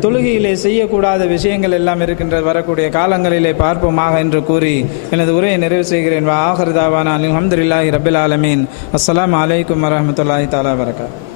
தொழுகையிலே செய்யக்கூடாத விஷயங்கள் எல்லாம் இருக்கின்றது, வரக்கூடிய காலங்களிலே பார்ப்போமாக என்று கூறி எனது உரையை நிறைவு செய்கிறேன். வா ஆகிரு தாவானா அல்ஹம்துலில்லாஹி ரப்பில் ஆலமீன். அஸ்ஸலாமு அலைக்கும் வரஹ்மத்துல்லாஹி தஆலா வபரகாத்துஹு.